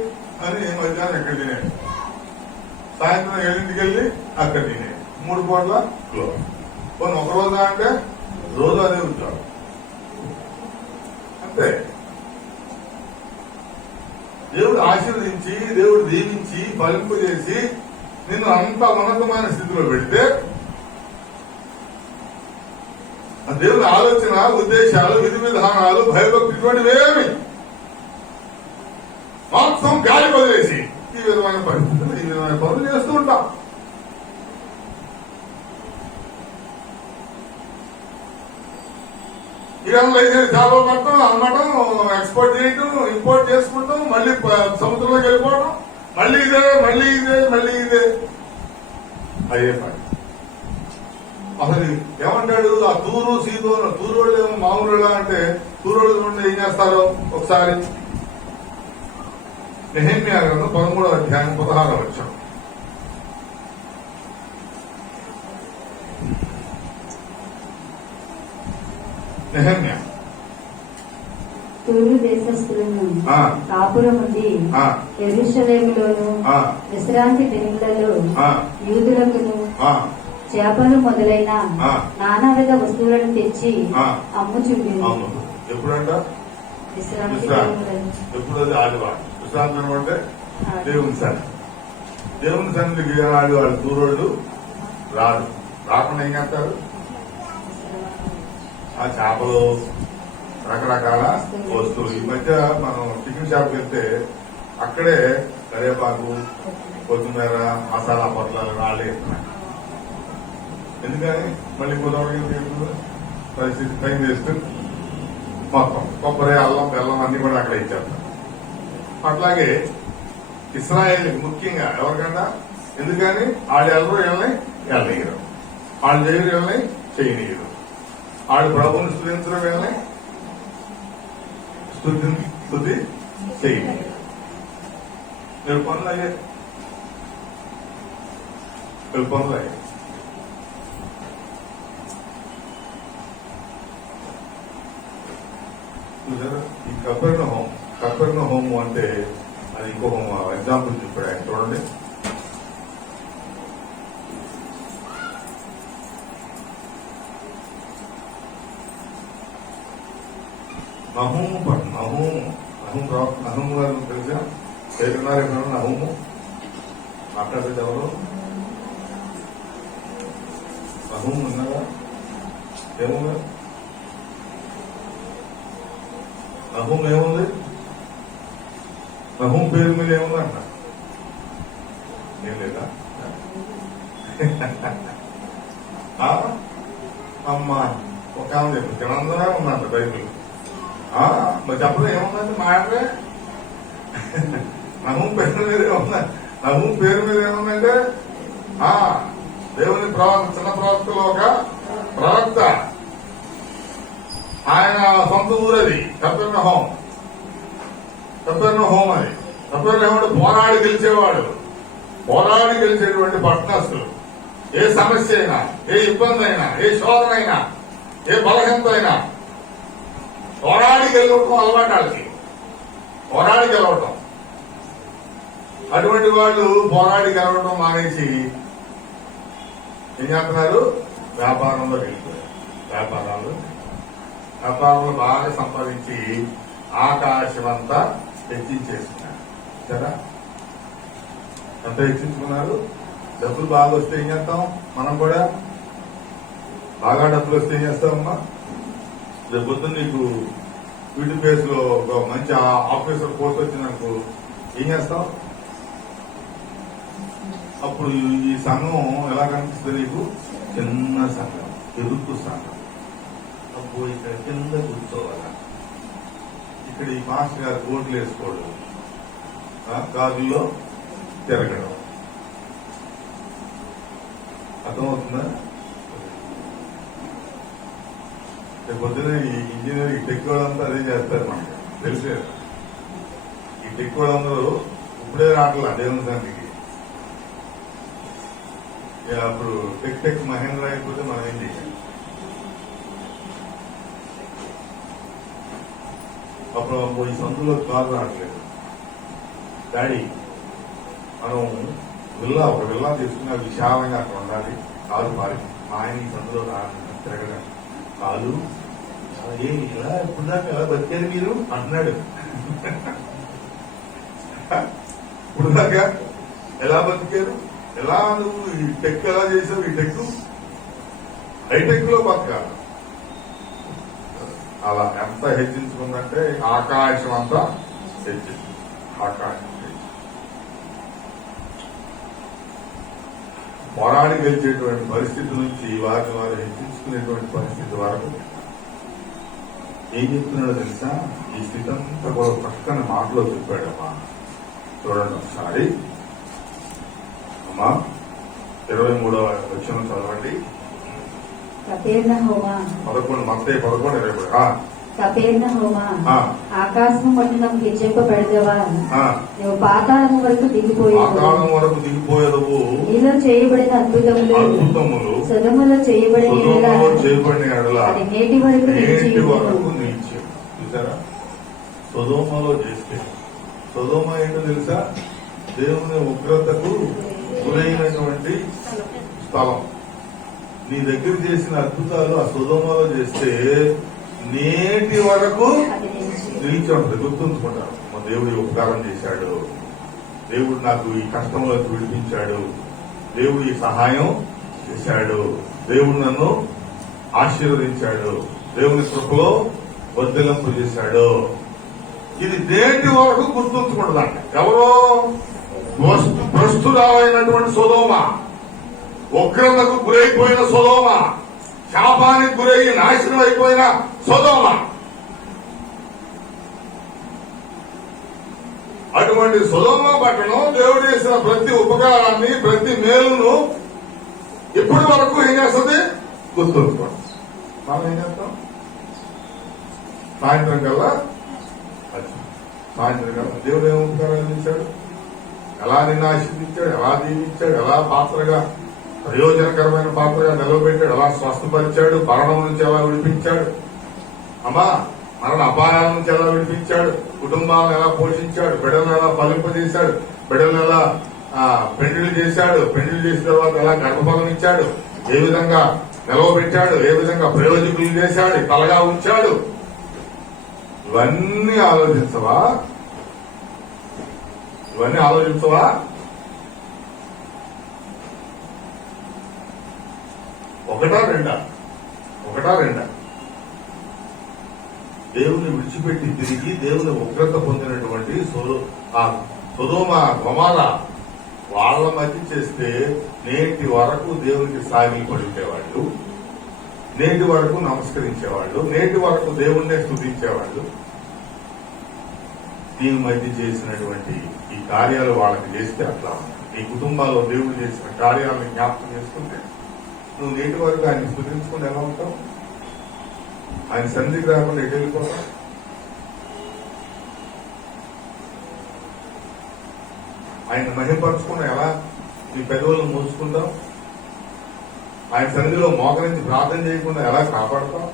అని మధ్యాహ్నం ఎక్కడ తినేది. సాయంత్రం 7ంటికి వెళ్ళి అక్కడ తినేది. 3 పూట్ల కొన్ని ఒక రోజు అంటే రోజు అదే ఉద్యోగం అంతే. దేవుడు ఆశీర్వదించి, దేవుడు దీవించి, ఫలింపజేసి నిన్ను అంత ఉన్నతమైన స్థితిలో పెడితే దేవుని ఆలోచన, ఉద్దేశాలు, విధి విధానాలు, భయభక్తి ఇటువంటివేమి మొత్తం గాలి వదిలేసి ఈ విధమైన పరిస్థితులు, ఈ విధమైన పనులు చేస్తూ ఉంటాం. ఇక లైసెన్స్ చేపలు పట్టడం, అమ్మటం, ఎక్స్పోర్ట్ చేయటం, ఇంపోర్ట్ చేసుకుంటాం, మళ్ళీ సముద్రంలోకి వెళ్ళిపోవడం, మళ్ళీ ఇదే మళ్ళీ ఇదే మళ్ళీ ఇదే అయ్యే పని. అసలు ఏమంటాడు? ఆ తూరు సీదోను, తూరోళ్ళు ఏమో మామూలు అంటే తూరోళ్ళు నుండి ఏం చేస్తారో ఒకసారి నెహెమ్యా గ్రంథం 13వ అధ్యాయం 16వ వచనం. నెహెమ్యా తూరు దేశస్థులను కాపురం ఉండి యెరూషలేములోను విశ్రాంతి దినములలో యూదులకును చేపలు మొదలైన నానావిధ వస్తువులను తెచ్చి అమ్ముచుండేది. ఎప్పుడంట? విశ్రాంతి ఎప్పుడు? అది ఆదివారం. విశ్రాంతి అంటే దేవుని సన్ని, దేవుని సన్నిధికి ఆదివాళ్ళు దూరోళ్ళు రాదు. రాకుండా ఏం చేస్తారు? ఆ చేపలు, రకరకాల వస్తువులు. ఈ మధ్య మనం చికెన్ షాప్కి వెళ్తే అక్కడే కరివేపాకు, కొత్తిమీర, మసాలా పొట్లాలు రాళ్ళే ఇస్తున్నాయి. ఎందుకని? మళ్ళీ కుదరదు పరిస్థితి, టైం వేస్ట్. మొత్తం కొబ్బరి, అల్లం, బెల్లం అన్ని కూడా అక్కడ ఇచ్చేస్తారు. అట్లాగే ఇస్రాయేల్ ముఖ్యంగా ఎవరికన్నా, ఎందుకని వాళ్ళు ఎవరు వీళ్ళని వెళ్ళనీయరు, వాళ్ళు చేయరు వీళ్ళని చేయనీయరు, వాళ్ళు ప్రభుని స్తుతించడం వీళ్ళని స్తుతి చేయనీయరు. వీళ్ళ పనులు అయ్యాయి, వీళ్ళ పనులు అయ్యాయి. ఈ కపెర్ణ హోము అంటే అది ఇంకో హోము. ఎగ్జాంపుల్ చెప్పాడు ఆయన, చూడండి. నహూము పట్టణం. నహూము గారు తెలుసా? పేరున్నారు నహూము మాట్లాడేది ఎవరు? నహూము ఉన్నారా? ఏముంది? నహూము ఏముంది? నహూము పేరు మీద ఏముందంట? ఏం లేదా? అమ్మా ఒక ఆమె చెప్పు జనందరే ఉందంట బైబిల్. మరి చెప్పలేదు ఏముందండి మాటే? నహూము పేరు మీద ఏముందా? నహూము పేరు మీద ఏముందంటే దేవుని ప్రవక్త, చిన్న ప్రవక్తలో ఒక ప్రవక్త. ఆయన సొంత ఊరది కపెర్నహూము. కపెర్నహూము అది. కపెర్నహూము పోరాడి గెలిచేవాడు. పోరాడి గెలిచేటువంటి పట్టణస్తులు. ఏ సమస్య అయినా, ఏ ఇబ్బంది అయినా, ఏ శోధన అయినా, ఏ బలహీనత అయినా పోరాడి గెలవటం అలవాటు వాళ్ళకి. పోరాడి గెలవటం. అటువంటి వాళ్ళు పోరాడి గెలవటం మానేసి ఏం చేస్తున్నారు? వ్యాపారంలో వెళ్ళిపోయారు. వ్యాపారంలో బాగా సంపాదించి ఆకాశమంతా హెచ్చించేస్తున్నారు. సరే, ఎంత హెచ్చించుకున్నారు? డబ్బులు బాగా వస్తే ఏం చేస్తాం? మనం కూడా బాగా డబ్బులు వస్తే ఏం చేస్తామమ్మా? రేపు పొద్దున్న నీకు వీటి ప్లేస్ లో ఒక మంచి ఆఫీసర్ పోస్ట్ వచ్చిందనుకో ఏం చేస్తాం? అప్పుడు ఈ సంఘం ఎలా కనిపిస్తుంది నీకు? చిన్న సంఘం, ఎదుర్కొ సంఘం. అప్పుడు ఇక్కడ కింద కూర్చోవాలా, ఇక్కడ ఈ మాస్టర్ గారు ఓట్లు వేసుకోవడం, గాజుల్లో తిరగడం. అర్థమవుతుందా? పొద్దున ఈ ఇంజనీరింగ్ టెక్ వాళ్ళంతా అదే చేస్తారు. మనకి తెలిసే ఈ టెక్ వాళ్ళందరూ ఇప్పుడే రావట్లా దేవుని సంఘకి. అప్పుడు టెక్ మహేంద్ర అయిపోతే మనం ఏం చేయాలి? అప్పుడు ఈ సందులో కారు రావట్లేదు. డాడీ మనం ఒక విల్లా తీసుకుని విశాలంగా అక్కడ ఉండాలి. కారు పారి మా ఆయన ఈ సందులో తిరగడం కాదు. ఇలా ఇప్పుడు దాకా ఎలా బతికారు మీరు అంటున్నాడు. ఇప్పుడు దాకా ఎలా బతికారు? ఎలా నువ్వు ఈ టెక్ ఎలా చేసావు? ఈ టెక్ హైటెక్ లో బతకాలి. అలా ఎంత హెచ్చించుకుందంటే ఆకాశం అంతా హెచ్చింది. ఆకాశం పోరాడి గెలిచేటువంటి పరిస్థితి నుంచి వారిని వారు హెచ్చించుకునేటువంటి పరిస్థితి వరకు ఏం చెప్తున్నాడో తెలుసా? ఈ స్థితి అంతా కూడా పక్కన మాటలో చెప్పాడమ్మా. చూడండి ఒకసారి అమ్మా, 23వ వచనం చదవండి. 11 మత్తయి 11:20. కపెర్నహూమా, ఆకాశం పట్టణం హెచ్చింపబడదవా? నువ్వు పాతాళం వరకు దిగిపోయేదవు. నీలో చేయబడిన అద్భుతములు సొదొమలో చేయబడిన అది నేటి వరకు నిలిచి. చూసారా? సొదొమలో చేస్తే సొదొమ ఏంటో తెలుసా? దేవుని ఉగ్రతకు గురైనటువంటి స్థలం. నీ దగ్గర చేసిన అద్భుతాలు ఆ సొదొమలో చేస్తే నేటి వరకు నిలిచి ఉంటుంది. గుర్తుంచుకుంటారు, మా దేవుడు ఉపకారం చేశాడు, దేవుడు నాకు ఈ కష్టంలోకి విడిపించాడు, దేవుడు ఈ సహాయం చేశాడు, దేవుడు నన్ను ఆశీర్వదించాడు, దేవుని కృపలో వర్ధిల్లింపు చేశాడు. ఇది నేటి వరకు గుర్తుంచుకుంటుందంట. ఎవరో భ్రష్టురాలైనటువంటి సొదొమ, ఉగ్రతకు గురైపోయిన సొదొమ, శాపానికి గురయ్యి నాశనం అయిపోయిన సొదొమ. అటువంటి సొదొమ పట్టణం దేవుడు చేసిన ప్రతి ఉపకారాన్ని, ప్రతి మేలును ఇప్పటి వరకు ఏం చేస్తుంది? గుర్తుంచుకోండి. మనం ఏం చేస్తాం? సాయంత్రం కల్లా దేవుడు ఏం ఉపకారాలు చేశాడు? ఎలా నిన్ను ఆశీర్వదించాడు, ఎలా దీవించాడు, ఎలా పాత్రగా ప్రయోజనకరమైన పాత్రగా నిలవబెట్టాడు, ఎలా స్వస్థపరిచాడు, మరణం నుంచి ఎలా విడిపించాడు, అమ్మా మరణ అపాయాల నుంచి ఎలా విడిపించాడు, కుటుంబాలను ఎలా పోషించాడు, బిడ్డలను ఎలా ఫలింపజేశాడు, బిడ్డలను ఎలా పెండ్లి చేశాడు, పెండ్లి చేసిన తర్వాత ఎలా గర్భఫలం ఇచ్చాడు, ఏ విధంగా నిలవబెట్టాడు, ఏ విధంగా ప్రయోజకులు చేశాడు, తలగా ఉంచాడు. ఇవన్నీ ఆలోచించవా? ఇవన్నీ ఆలోచించవా? ఒకటా రెండా? దేవుని విడిచిపెట్టి తిరిగి దేవుని ఉగ్రత పొందినటువంటి సొదొమ గొమొర్రా వాళ్ళ మధ్య చేస్తే నేటి వరకు దేవునికి సాగిలి పడితేవాళ్ళు, నేటి వరకు నమస్కరించేవాళ్ళు, నేటి వరకు దేవుణ్ణే స్తుతించేవాళ్ళు. దీని మధ్య చేసినటువంటి ఈ కార్యాలు వాళ్ళకి చేస్తే అట్లా నీ కుటుంబాల్లో దేవుడు చేసిన కార్యాలను జ్ఞాపకం చేసుకుంటే నువ్వు నేటి వరకు ఆయన స్తుతించుకుని ఎలా ఉంటావు? ఆయన సన్నిధికి రాకుండా ఎటు వెళ్ళిపోతావు? ఆయన మహింపరచుకున్న ఎలా నీ పెదవులను మూసుకుంటావు? ఆయన సన్నిధిలో మోకరించి ప్రార్థన చేయకుండా ఎలా కాపాడతావు?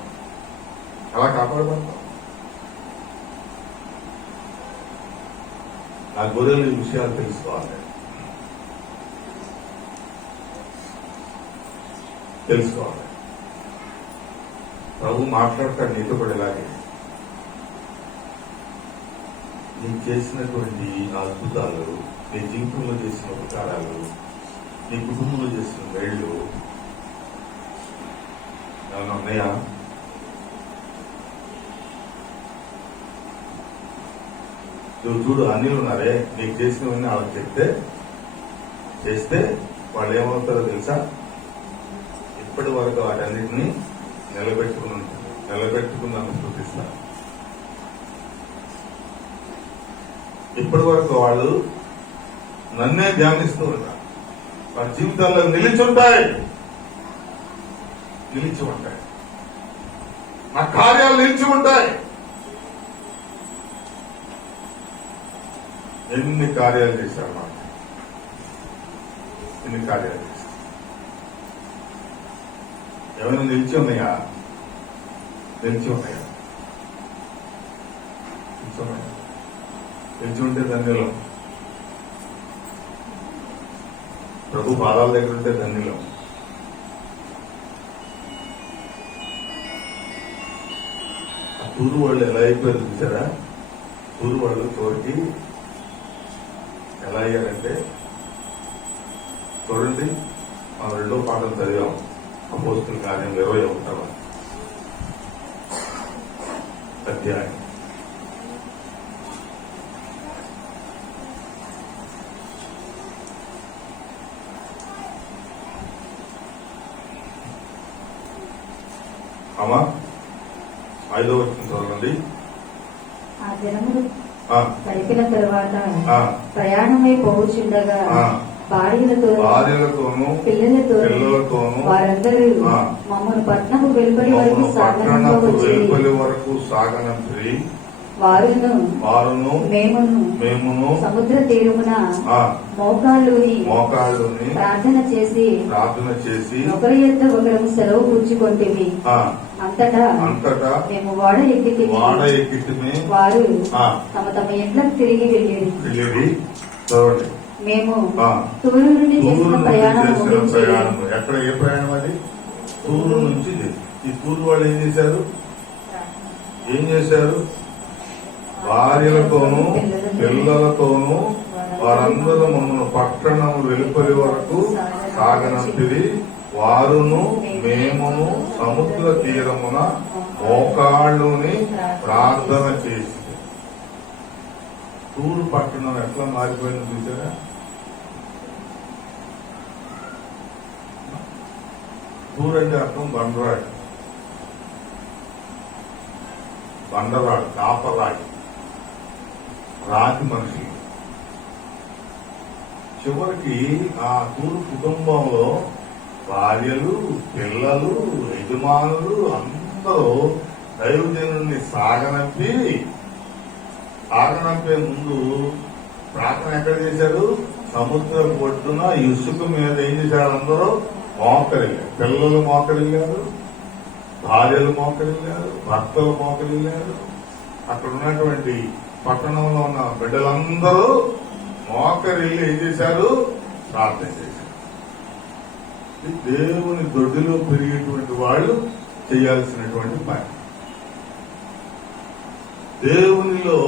నా గొర్రెలు ఈ విషయాలు తెలుసుకోవాలి. ప్రభు మాట్లాడతాడు నీతో కూడా ఇలాగే. నీకు చేసినటువంటి అద్భుతాలు, నీ జీవితంలో చేసిన ఉపకారాలు, నీ కుటుంబంలో చేసిన మేళ్లు ఏమన్నా ఉన్నాయా? నువ్వు చూడు, అన్నీ ఉన్నారే. నీకు చేసినవన్నీ వాళ్ళకి చేస్తే వాళ్ళు ఏమవుతారో తెలుసా? ఇప్పటి వరకు వాటన్నిటినీ నిలబెట్టుకున్నాను స్తుతిస్తాను. ఇప్పటి వరకు వాళ్ళు నన్నే ధ్యానిస్తూ ఉంటారు. వారి జీవితాల్లో నిలిచి ఉంటాయి. నా కార్యాలు నిలిచి ఉంటాయి. ఎన్ని కార్యాలు చేశారు మాట, ఎన్ని కార్యాలు చేశారు. ఏమైనా నిలిచి ఉన్నాయా? నిలిచి ఉంటే ధన్యులం. ప్రభు పాదాల దగ్గర ఉంటే ధన్యులం. ఆ తూరు వాళ్ళు ఎలా అయిపోయారు చూసారా? తూరు వాళ్ళు చివరికి ఎలా అయ్యారంటే, చూడండి, మనం 2వ పాఠం చదివాం. అపోస్తుల కార్యం 21వ అధ్యాయం. అమ్మా 5వ వచనం చదవండి. ఆ దినములు గడిపిన తరువాత ప్రయాణమై పోవచ్చుండగా భార్యలతోనూ పిల్లలతోనూ వారందరూ మమ్మల్ని పట్టణము వెలుపలి వరకు సాగనంపి వారును మేమును సముద్ర తీరమున మోకాళ్ళుని ప్రార్థన చేసి ఒకరి యొద్ద ఒకరు సెలవు కూర్చుకొంటిమి. అంతటా మేము వాడ ఎక్కితిమి. వారు తమ తమ ఇంట్లకు తిరిగి వెళ్ళిరి. మేము తూరు నుండి చేసిన ప్రయాణం. ఎక్కడ ఏ ప్రయాణం అది? తూరు నుంచి. ఈ తూరు వాళ్ళు ఏం చేశారు? భార్యలతోనూ పిల్లలతోనూ వారందరూ మమ్మల్ని పట్టణం వెలుపలి వరకు సాగనంపిరి. వారును మేమును సముద్ర తీరమున మోకాళ్ళుని ప్రార్థన చేసి. తూరు పట్టణం ఎట్లా మారిపోయింది చూసారా? తూరు అంటే అర్థం బండరాడు, కాపరాడు, రాతి మనిషి. చివరికి ఆ తూరు కుటుంబంలో భార్యలు, పిల్లలు, యజమానులు అందరూ దైవజనుల్ని సాగనంపే ముందు ప్రార్థన ఎక్కడ చేశారు? సముద్రం ఒడ్డున ఇసుక మీద ఏం చేశారు? అందరూ మోకరిల్లారు. పిల్లలు మోకరిల్లారు, భార్యలు మోకరిల్లారు, భర్తలు మోకరిల్లారు. అక్కడ ఉన్నటువంటి పట్టణంలో ఉన్న బిడ్డలందరూ మోకరిల్లి ఏం చేశారు? ప్రార్థన చేశారు. దేవుని దొడ్డిలో పెరిగేటువంటి వాళ్ళు చేయాల్సినటువంటి పని. దేవునిలో,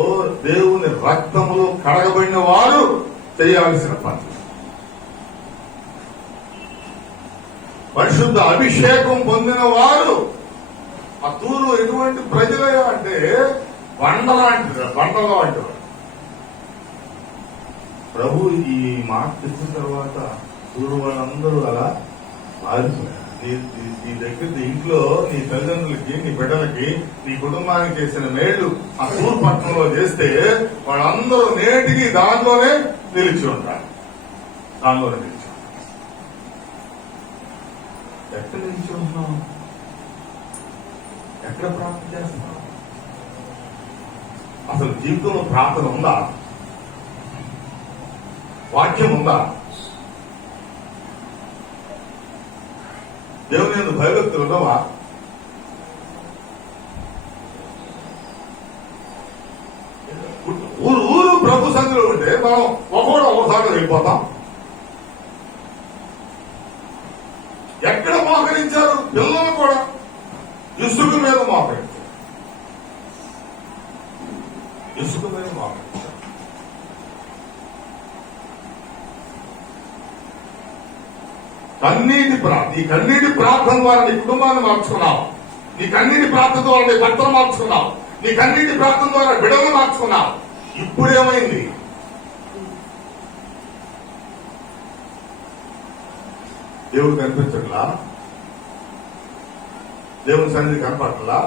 దేవుని రక్తములో కడగబడిన వారు చేయాల్సిన పని. పరిశుద్ధ అభిషేకం పొందిన వారు. ఆ తూరు ఎటువంటి ప్రజలే అంటే బండలాంటిది, బండలో అంటారు. ప్రభు ఈ మాట తెచ్చిన తర్వాత తూరు వాళ్ళందరూ అలా మారిపోయారు. నీ దగ్గర ఇంట్లో నీ తల్లిదండ్రులకి, నీ బిడ్డలకి, నీ కుటుంబానికి చేసిన మేళ్లు ఆ తూరు పట్టణంలో చేస్తే వాళ్ళందరూ నేటికి దానిలోనే నిలిచి ఉంటారు. దానిలోనే నిలిచి ఉంటారు. ఎక్కడ నిలిచి ఉంటున్నాం? ఎక్కడ ప్రార్థన చేస్తున్నాం? అసలు జీవితంలో ప్రార్థన ఉందా? వాక్యం ఉందా? దేవుని యందు భయభక్తులు ఉండవా? ఊరు ప్రభు సంధిలో ఉంటే మనం ఒకసారి వెళ్ళిపోతాం. ఎక్కడ మోకరించారు? పిల్లలు కూడా ఇసుక మీద మోకరించారు. ఇసుక మీద మోకరించారు. కన్నీటి ప్రార్థన. ఈ కన్నీటి ప్రార్థన ద్వారా నీ కుటుంబాన్ని మార్చుకున్నావు. నీ కన్నీటి ప్రార్థన ద్వారా నీ భర్తను మార్చుకున్నావు. నీ కన్నీటి ప్రార్థన ద్వారా బిడ్డలను మార్చుకున్నావు. ఇప్పుడేమైంది? దేవుడు కనిపించట్లా? దేవుని సన్నిధి కనపడట్లా?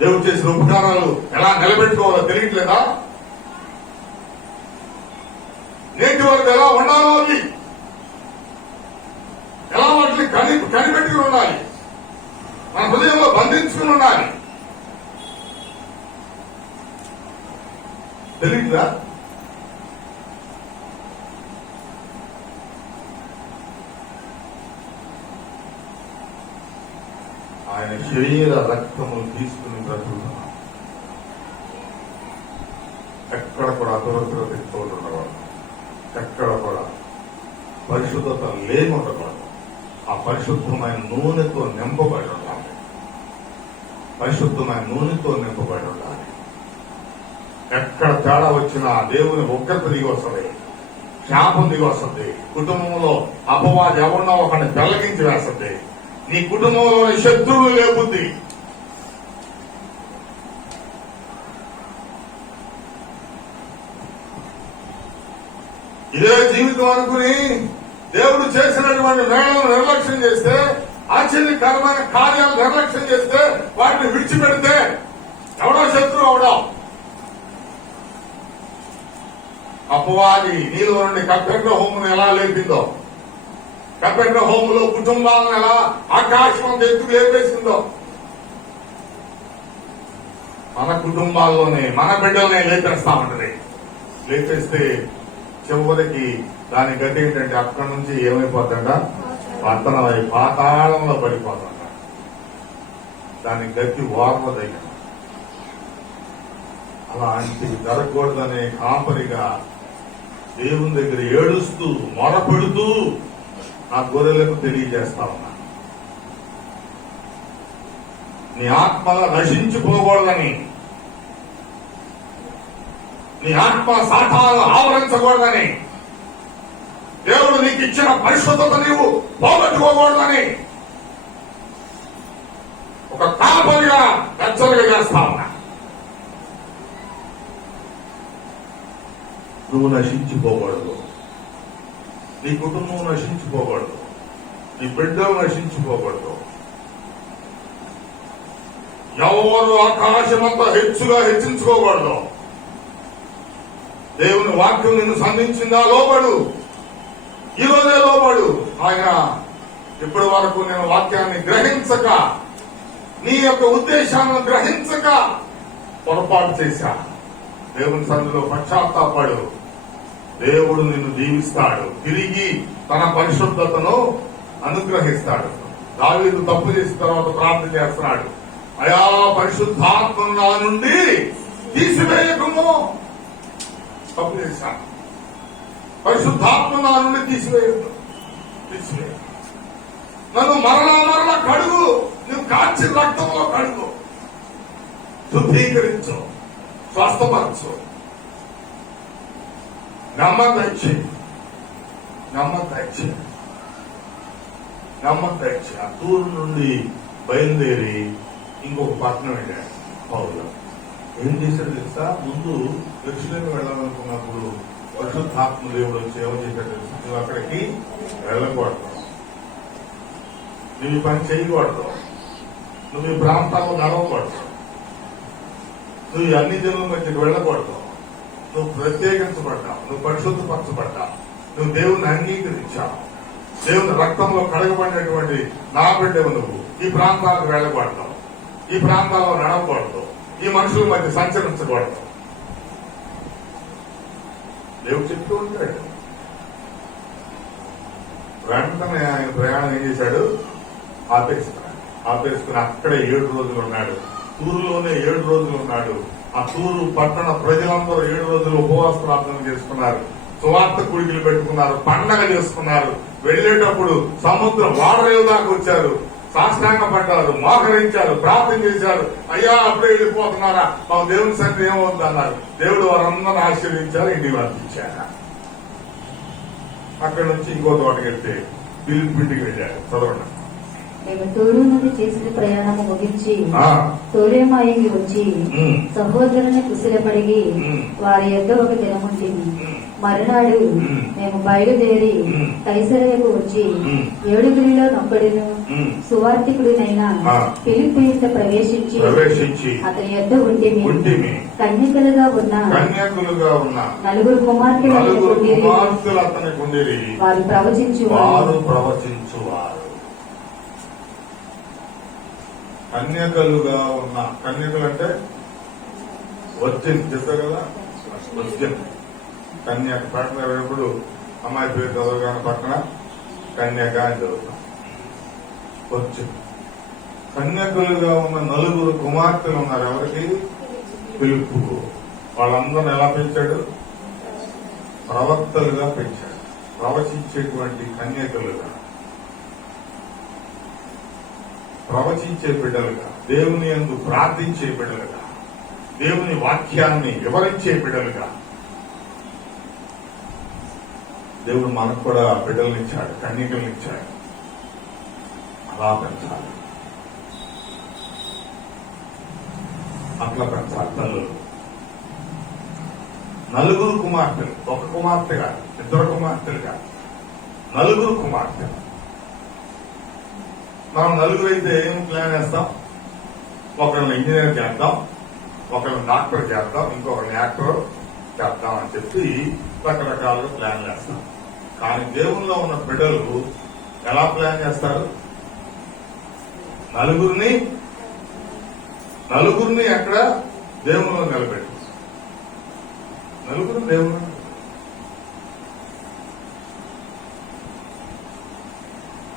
దేవుడు చేసిన ఉపకారాలు ఎలా నిలబెట్టుకోవాలో తెలియట్లేదా? నేటి వరకు ఎలా ఉండాలో అవి ఎలా వాటిని కనిపెట్టుకుని ఉండాలి. మన హృదయంలో బంధించుకుని ఉండాలి. తెలియట్లా? ఆయన శరీర రక్తములు తీసుకుని బ్రతుకుతున్నాం. ఎక్కడ కూడా అదురదుర తెచ్చుకోవడం, ఎక్కడ కూడా పరిశుద్ధత లేకుండకూడదు. ఆ పరిశుద్ధమైన నూనెతో నింపబడి ఉండాలి. పరిశుద్ధమైన నూనెతో నింపబడి ఉండాలి. ఎక్కడ తేడా వచ్చినా దేవుని ఉగ్రత దిగి వస్తుంది, శాపం దిగి వస్తుంది. కుటుంబంలో అపవాది ఎవరినో ఒకరిని పెళ్లగించి వేస్తుంది. నీ కుటుంబంలోని శత్రువులు లేపుద్ది. ఇదే జీవితం అనుకుని దేవుడు చేసినటువంటి మేళను నిర్లక్ష్యం చేస్తే, ఆశ్చర్యకరమైన కార్యాలు నిర్లక్ష్యం చేస్తే, వాటిని విడిచిపెడితే ఎవడో శత్రువు అవడం. అపవాది నీలో నుండి కపెర్నహూమును ఎలా లేపిందో, కపెర్నహూములో కుటుంబాలను ఎలా ఆకాశం ఎత్తుకు లేపేసిందో, మన కుటుంబాల్లోనే మన బిడ్డలనే లేపేస్తామంటది. లేపేస్తే చివరికి దాని గట్టి ఏంటంటే అక్కడి నుంచి ఏమైపోతుందా? పతనమై పాతాళంలో పడిపోతుందా. దాని గట్టి ఓర్వదైన. అలాంటి జరగకూడదనే కాపరిగా దేవుని దగ్గర ఏడుస్తూ మొరపెడుతూ నా గొర్రెలకు తెలియజేస్తా ఉన్నా. నీ ఆత్మ నశించిపోకూడదని, నీ ఆత్మ సాఠాలను ఆవరించకూడదని, దేవుడు నీకు ఇచ్చిన పరిశుద్ధత నీవు పోగొట్టుకోకూడదని ఒక కాపరిగా హెచ్చరిక చేస్తా ఉన్నా. నువ్వు నశించిపోకూడదు. నీ కుటుంబం నశించిపోకూడదు. నీ బిడ్డలు నశించిపోకూడదు. ఎవరు ఆకాశమంతా హెచ్చుగా హెచ్చించుకోకూడదు. దేవుని వాక్యం నిన్ను సంధించిందా? లోబడు. ఈ రోజే లోబడు. ఆయన ఇప్పటి వరకు నేను వాక్యాన్ని గ్రహించక, నీ యొక్క ఉద్దేశాలను గ్రహించక పొరపాటు చేశా. దేవుని సన్నిధిలో పశ్చాత్తాపడు. దేవుడు నిన్ను దీవిస్తాడు. తిరిగి తన పరిశుద్ధతను అనుగ్రహిస్తాడు. దావీదు తప్పు చేసిన తర్వాత ప్రార్థన చేస్తున్నాడు, అయా పరిశుద్ధాత్మను నా నుండి తీసివేయకము. తప్పు చేశాను. పరిశుద్ధాత్మ నా నుండి తీసివేయదు. నన్ను మరలా కడుగు. మార్చి రక్తంలో కడుగు, శుద్ధీకరించు, స్వస్థపరచు. నమ్మకచ్చి ఆ తూరు నుండి బయలుదేరి ఇంకొక పట్టణం వెళ్ళాడు పౌలు. ఏం చేశాడు తెలుసా? ముందు దక్షిణానికి వెళ్ళాలనుకున్నప్పుడు పరిశుద్ధాత్మ దేవుడు వచ్చి ఏమో చేశాడు తెలుసా? నువ్వు అక్కడికి వెళ్ళకూడదు, నువ్వు ఈ పని చేయకూడదు, నువ్వు ఈ ప్రాంతాల్లో నడవకూడదు, నువ్వు ఈ అన్ని జనుల మధ్యకి వెళ్ళకూడదు, నువ్వు ప్రత్యేకించబడ్డావు, నువ్వు పరిశుద్ధపరచబడ్డావు, నువ్వు దేవుని అంగీకరించావు, దేవుని రక్తంలో కడగబడినటువంటి నా బిడ్డవు, నువ్వు ఈ ప్రాంతాలకు వెళ్ళకూడదు, ఈ ప్రాంతాల్లో నడవకూడదు, ఈ మనుషుల మధ్య సంచరించకూడదు. దేవుడు చెప్తూ ఉంటాడు. వెంటనే ఆయన ప్రయాణం ఏం చేశాడు? ఆపేసుకుని అక్కడే 7 రోజులు ఉన్నాడు. తూరులోనే 7 రోజులు ఉన్నాడు. ఆ తూరు పట్టణ ప్రజలందరూ 7 రోజులు ఉపవాస ప్రార్థన చేసుకున్నారు, సువార్త కుడికిలు పెట్టుకున్నారు, పండగ చేసుకున్నారు. వెళ్లేటప్పుడు సముద్రం వాడరేవు దాకా వచ్చారు, సాష్టాంగ పడ్డారు, మోకరించారు, ప్రార్థన చేశారు. అయ్యా అప్పుడే వెళ్ళిపోతున్నారా, మా దేవుని సన్నిధి ఏమవుతుంది అన్నారు. దేవుడు వారందరూ ఆశీర్వించారు, ఇంటికి పంపించారు. అక్కడి నుంచి ఇంకో తోటకి వెళ్తే పిలిపింటికి వెళ్ళాడు. చదవండి. మేము తూరు నుండి చేసిన ప్రయాణము ముగించి తోలేమాయికి వచ్చి సహోదరుని కుశలపడిగి వారి యొద్ద ఒక దినముంటిమి. మరునాడు మేము బయలుదేరి కైసరయకు వచ్చి 7 నొక్కడును సువార్తికుడినైన ఫిలిప్పు యొద్ద ప్రవేశించి అతని యొద్ద ఉంటిమి. కన్యకలుగా ఉన్న 4 కుమార్తెలు అతనికి ఉండేవి. వారు ప్రవచించువారు. కన్యకలుగా ఉన్న, కన్యకలు అంటే వర్జిన్ చెప్పారు కదా, వర్జిన్ కన్యక. పక్కన ఎప్పుడు అమ్మాయి పేరు చదవగానే పక్కన కన్యక అని చదువుతాం. వర్జిన్. కన్యకలుగా ఉన్న 4 కుమార్తెలు ఉన్నారు. ఎవరికి? పిలుపు. వాళ్ళందరూ ఎలా పెంచాడు? ప్రవక్తలుగా పెంచాడు. ప్రవచించేటువంటి కన్యకలుగా, ప్రవచించే బిడ్డలుగా, దేవుని యందు ప్రార్థించే బిడ్డలుగా, దేవుని వాక్యాన్ని వివరించే బిడ్డలుగా దేవుడు మనకు కూడా బిడ్డలను ఇచ్చాడు, కన్యకలను ఇచ్చాడు. అలా పెంచాలి, అట్లా పెంచాలి తల్లులు. 4 కుమార్తెలు, ఒక కుమార్తె కాదు, 2 కుమార్తెలు కాదు, 4 కుమార్తెలు. మనం 4 అయితే ఏం ప్లాన్ వేస్తాం? ఒకరిని ఇంజనీర్ చేద్దాం, ఒకరిని డాక్టర్ చేద్దాం, ఇంకొకరిని యాక్టర్ చేద్దాం అని చెప్పి రకరకాలుగా ప్లాన్ చేస్తాం. కానీ దేవుల్లో ఉన్న బిడ్డలు ఎలా ప్లాన్ చేస్తారు? 4 ఎక్కడ దేవుల్లో నిలబెట్టు. 4 దేవుళ్ళు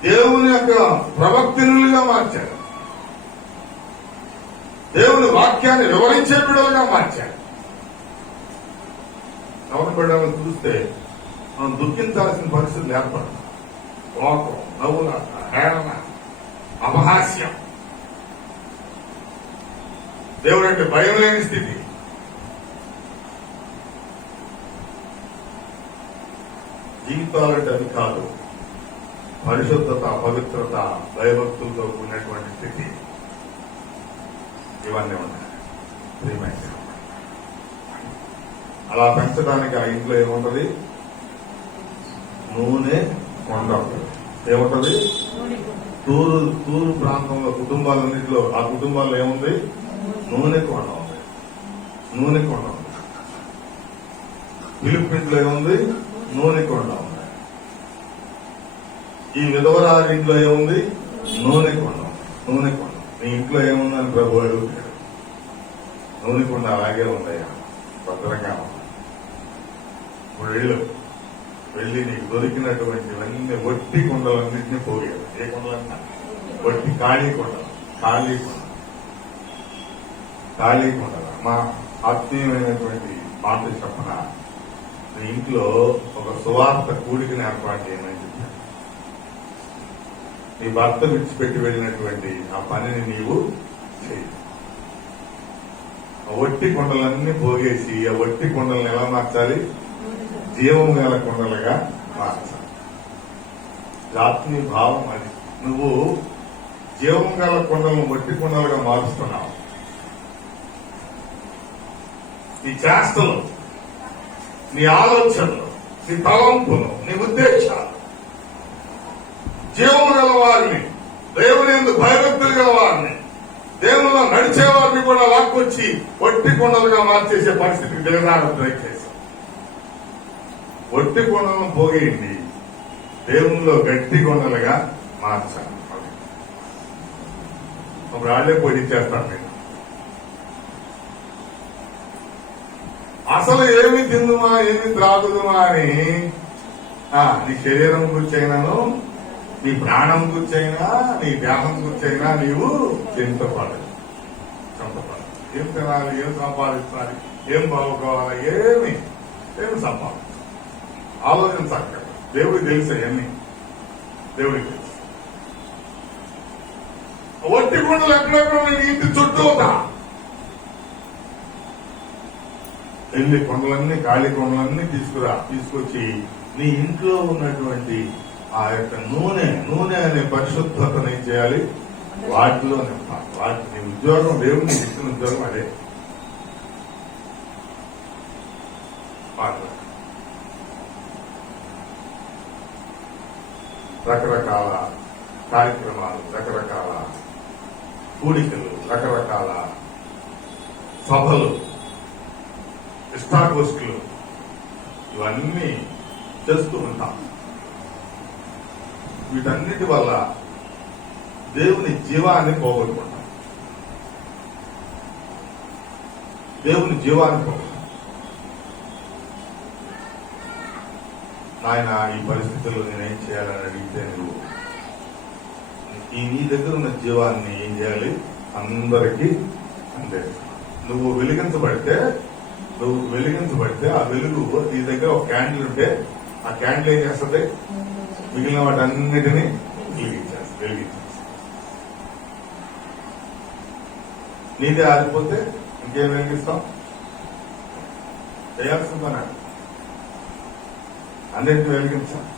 దేవుని యొక్క ప్రవక్తనులుగా మార్చాడు, దేవుని వాక్యాన్ని వివరించే బిడ్డలుగా మార్చాడు. ఎవరి బిడ్డలను చూస్తే మనం దుఃఖించాల్సిన పరిస్థితులు ఏర్పడతాం. కోపం, నవ్వులాట, హేళన, అపహాస్యం, దేవుడంటే భయం లేని స్థితి. జీవితాలంటే అది కాదు, పరిశుద్ధత, పవిత్రత, భయభక్తులతో కూడినటువంటి స్థితి. ఇవన్నీ ఉన్నాయి. అలా పెంచడానికి ఆ ఇంట్లో ఏముంటది? నూనె కొండ ఉంటుంది. ఏముంటది? తూరు ప్రాంతంలో కుటుంబాలన్నింటిలో ఆ కుటుంబాల్లో ఏముంది? నూనె కొండ ఉంది. నూనె కొండ ఉంది. పిలుపుంట్లో ఏముంది? నూనె కొండ ఉంది. ఈ విధవరారింట్లో ఏముంది? నూనె కొండ. నూనె కొండ. నీ ఇంట్లో ఏముందని ప్రభు అడుగుతాడు. నూనె కొండ అలాగే ఉందయ్యా, భద్రంగా ఉంది. ఇప్పుడు వెళ్ళి నీకు దొరికినటువంటివన్నీ వట్టి కొండలన్నింటినీ పోయాడు. ఏ కొండలన్నా? వట్టి ఖాళీ కొండలు. ఖాళీ కొండలు. మా ఆత్మీయమైనటువంటి మాట చెప్పన, నీ ఇంట్లో ఒక సువార్త కూడికని ఏర్పాటు చేయమని చెప్పాడు. నీ భర్త విడిచిపెట్టి వెళ్ళినటువంటి ఆ పనిని నీవు చేయి. ఆ ఒట్టి కొండలన్నీ పోగేసి ఆ ఒట్టి కొండలను ఎలా మార్చాలి? జీవం గల కొండలుగా మార్చాలి. ఆత్మీయ భావం అది. నువ్వు జీవం గల కొండలను ఒట్టి కొండలుగా మారుస్తున్నావు. నీ చేష్టలు, నీ ఆలోచనలు, నీ తలంపులు, నీ ఉద్దేశాలు జీవం గల వారిని, దేవుని యందు భయభక్తులు గల వారిని, దేవుల్లో నడిచే వారిని కూడా లాక్కొచ్చి ఒట్టి కొండలుగా మార్చేసే పరిస్థితికి దిగరాడం దయచేసి. ఒట్టి కొండలను పోగేయండి, దేవునిలో గట్టి కొండలుగా మార్చాలి. అప్పుడు వాళ్ళే పొడి చేస్తాను నేను. అసలు ఏమి తిందుమా ఏమి త్రాగుదుమా అని నీ శరీరం గుర్చైనాను, నీ ప్రాణం గుర్చైనా, నీ దేహం గుర్చైనా నీవు చింతపడదు. ఏం తినాలి, ఏం సంపాదించాలి, ఏం బాగుకోవాలి, ఏమి సంపాదించాలి ఆలోచించక్కర్లేదు. దేవుడికి తెలుసు అవన్నీ, దేవుడికి తెలుసు. ఒట్టి కొండలు ఎక్కడెక్కడ నీ ఇంటి చుట్టూ వెళ్ళి కొండలన్నీ, ఖాళీ కొండలన్నీ తీసుకొచ్చి నీ ఇంట్లో ఉన్నటువంటి ఆ యొక్క నూనె అనే పరిశుద్ధతను ఏం చేయాలి? వాటిలో నింపాలి. నీ ఉద్యోగం, దేవుడిని ఇచ్చిన ఉద్యోగం అదే. రకరకాల కార్యక్రమాలు, రకరకాల కూడికలు, రకరకాల సభలు, ఇష్టాగోష్ఠులు, ఇవన్నీ చేస్తూ ఉంటాం. వీటన్నిటి వల్ల దేవుని జీవాన్ని పోగొట్టుకుంటాం. దేవుని జీవాన్ని పోగొట్టుకుంటాం. నాయన, ఈ పరిస్థితుల్లో నేనేం చేయాలని అడిగితే నువ్వు నీ దగ్గర ఉన్న జీవాన్ని ఏం చేయాలి? అందరికీ అంతే. నువ్వు వెలిగించబడితే ఆ వెలుగు నీ దగ్గర ఒక క్యాండిల్ ఉంటే ఆ క్యాండిల్ ఏం చేస్తుంది? మిగిలిన వాటన్నిటినీ వెలిగించేస్తుంది. నీదే ఆగిపోతే ఇంకేం వెలిగిస్తాం? చేయాల్సిందా? అన్నింటినీ వెలిగించాలి.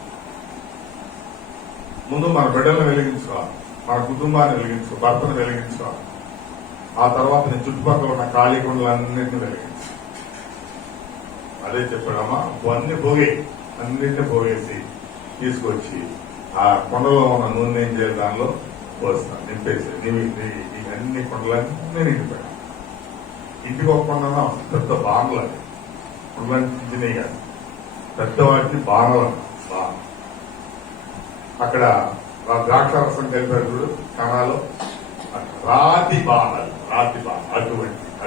ముందు మన బిడ్డలను వెలిగించుకోవాలి, మన కుటుంబాన్ని వెలిగించుకో, భర్తను వెలిగించుకోవాలి. ఆ తర్వాత నీ చుట్టుపక్కల ఉన్న ఖాళీ కొండలన్నింటినీ వెలిగించు. అదే చెప్పాడమ్మా, అన్ని అన్నింటినీ పోగేసి తీసుకొచ్చి ఆ కొండలో ఉన్న నూనె ఏం చేయాలి? దానిలో పోస్తా, నింపేసి ఈ అన్ని కొండలన్నీ నిండిపోయాను. ఇంటికి ఒక కొండ పెద్ద బాణలు, అది కొండలన్నీ చిన్నవి కాదు, పెద్దవాటిని బాణలు బాణ. అక్కడ ద్రాక్షారసం కలిపారు చూడు కణాలు, రాతి బాణలు,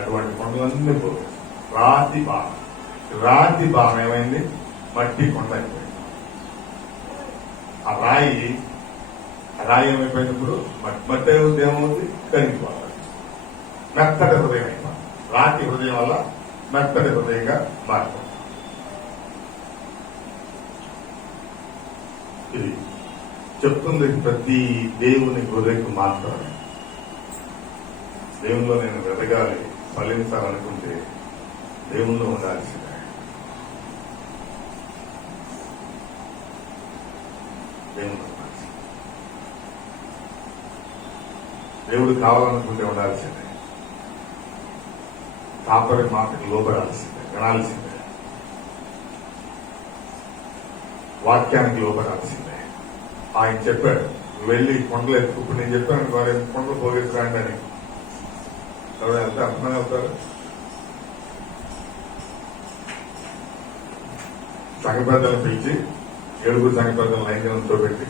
అటువంటి కొండలన్నీ పోయి రాతి బాణ ఏమైంది? మట్టి కొండ అయిపోయింది. ఆ రాయి ఏమైపోయినప్పుడు మట్టి ఏమవుతుంది? కరిగిపోతుంది. మెత్తటి హృదయం అయిపోతుంది. రాతి హృదయం వల్ల మెత్తటి హృదయంగా మారిపోతుంది. ఇది చెప్తుంది ప్రతి దేవుని గొర్రెకు మాత్రమే. దేవుల్లో నేను వెతగాలి, ఫలించాలనుకుంటే దేవుల్లో ఉండాల్సిందే. దేవుడు కావాలనుకుంటే ఉండాల్సిందే. కాపరి మాటకు లోపడాల్సిందే, వినాల్సిందే, వాక్యానికి లోపడాల్సిందే. ఆయన చెప్పాడు, వెళ్ళి కొండలు ఇప్పుడు నేను చెప్పాను వారి కొండలు పోగేసుకురండి అని. ఎవరు వెళ్తే అర్థం వెళ్తారు? సంఘ పెద్దలను పిలిచి 7 సంఘ పెద్దలను లైన్తో పెట్టి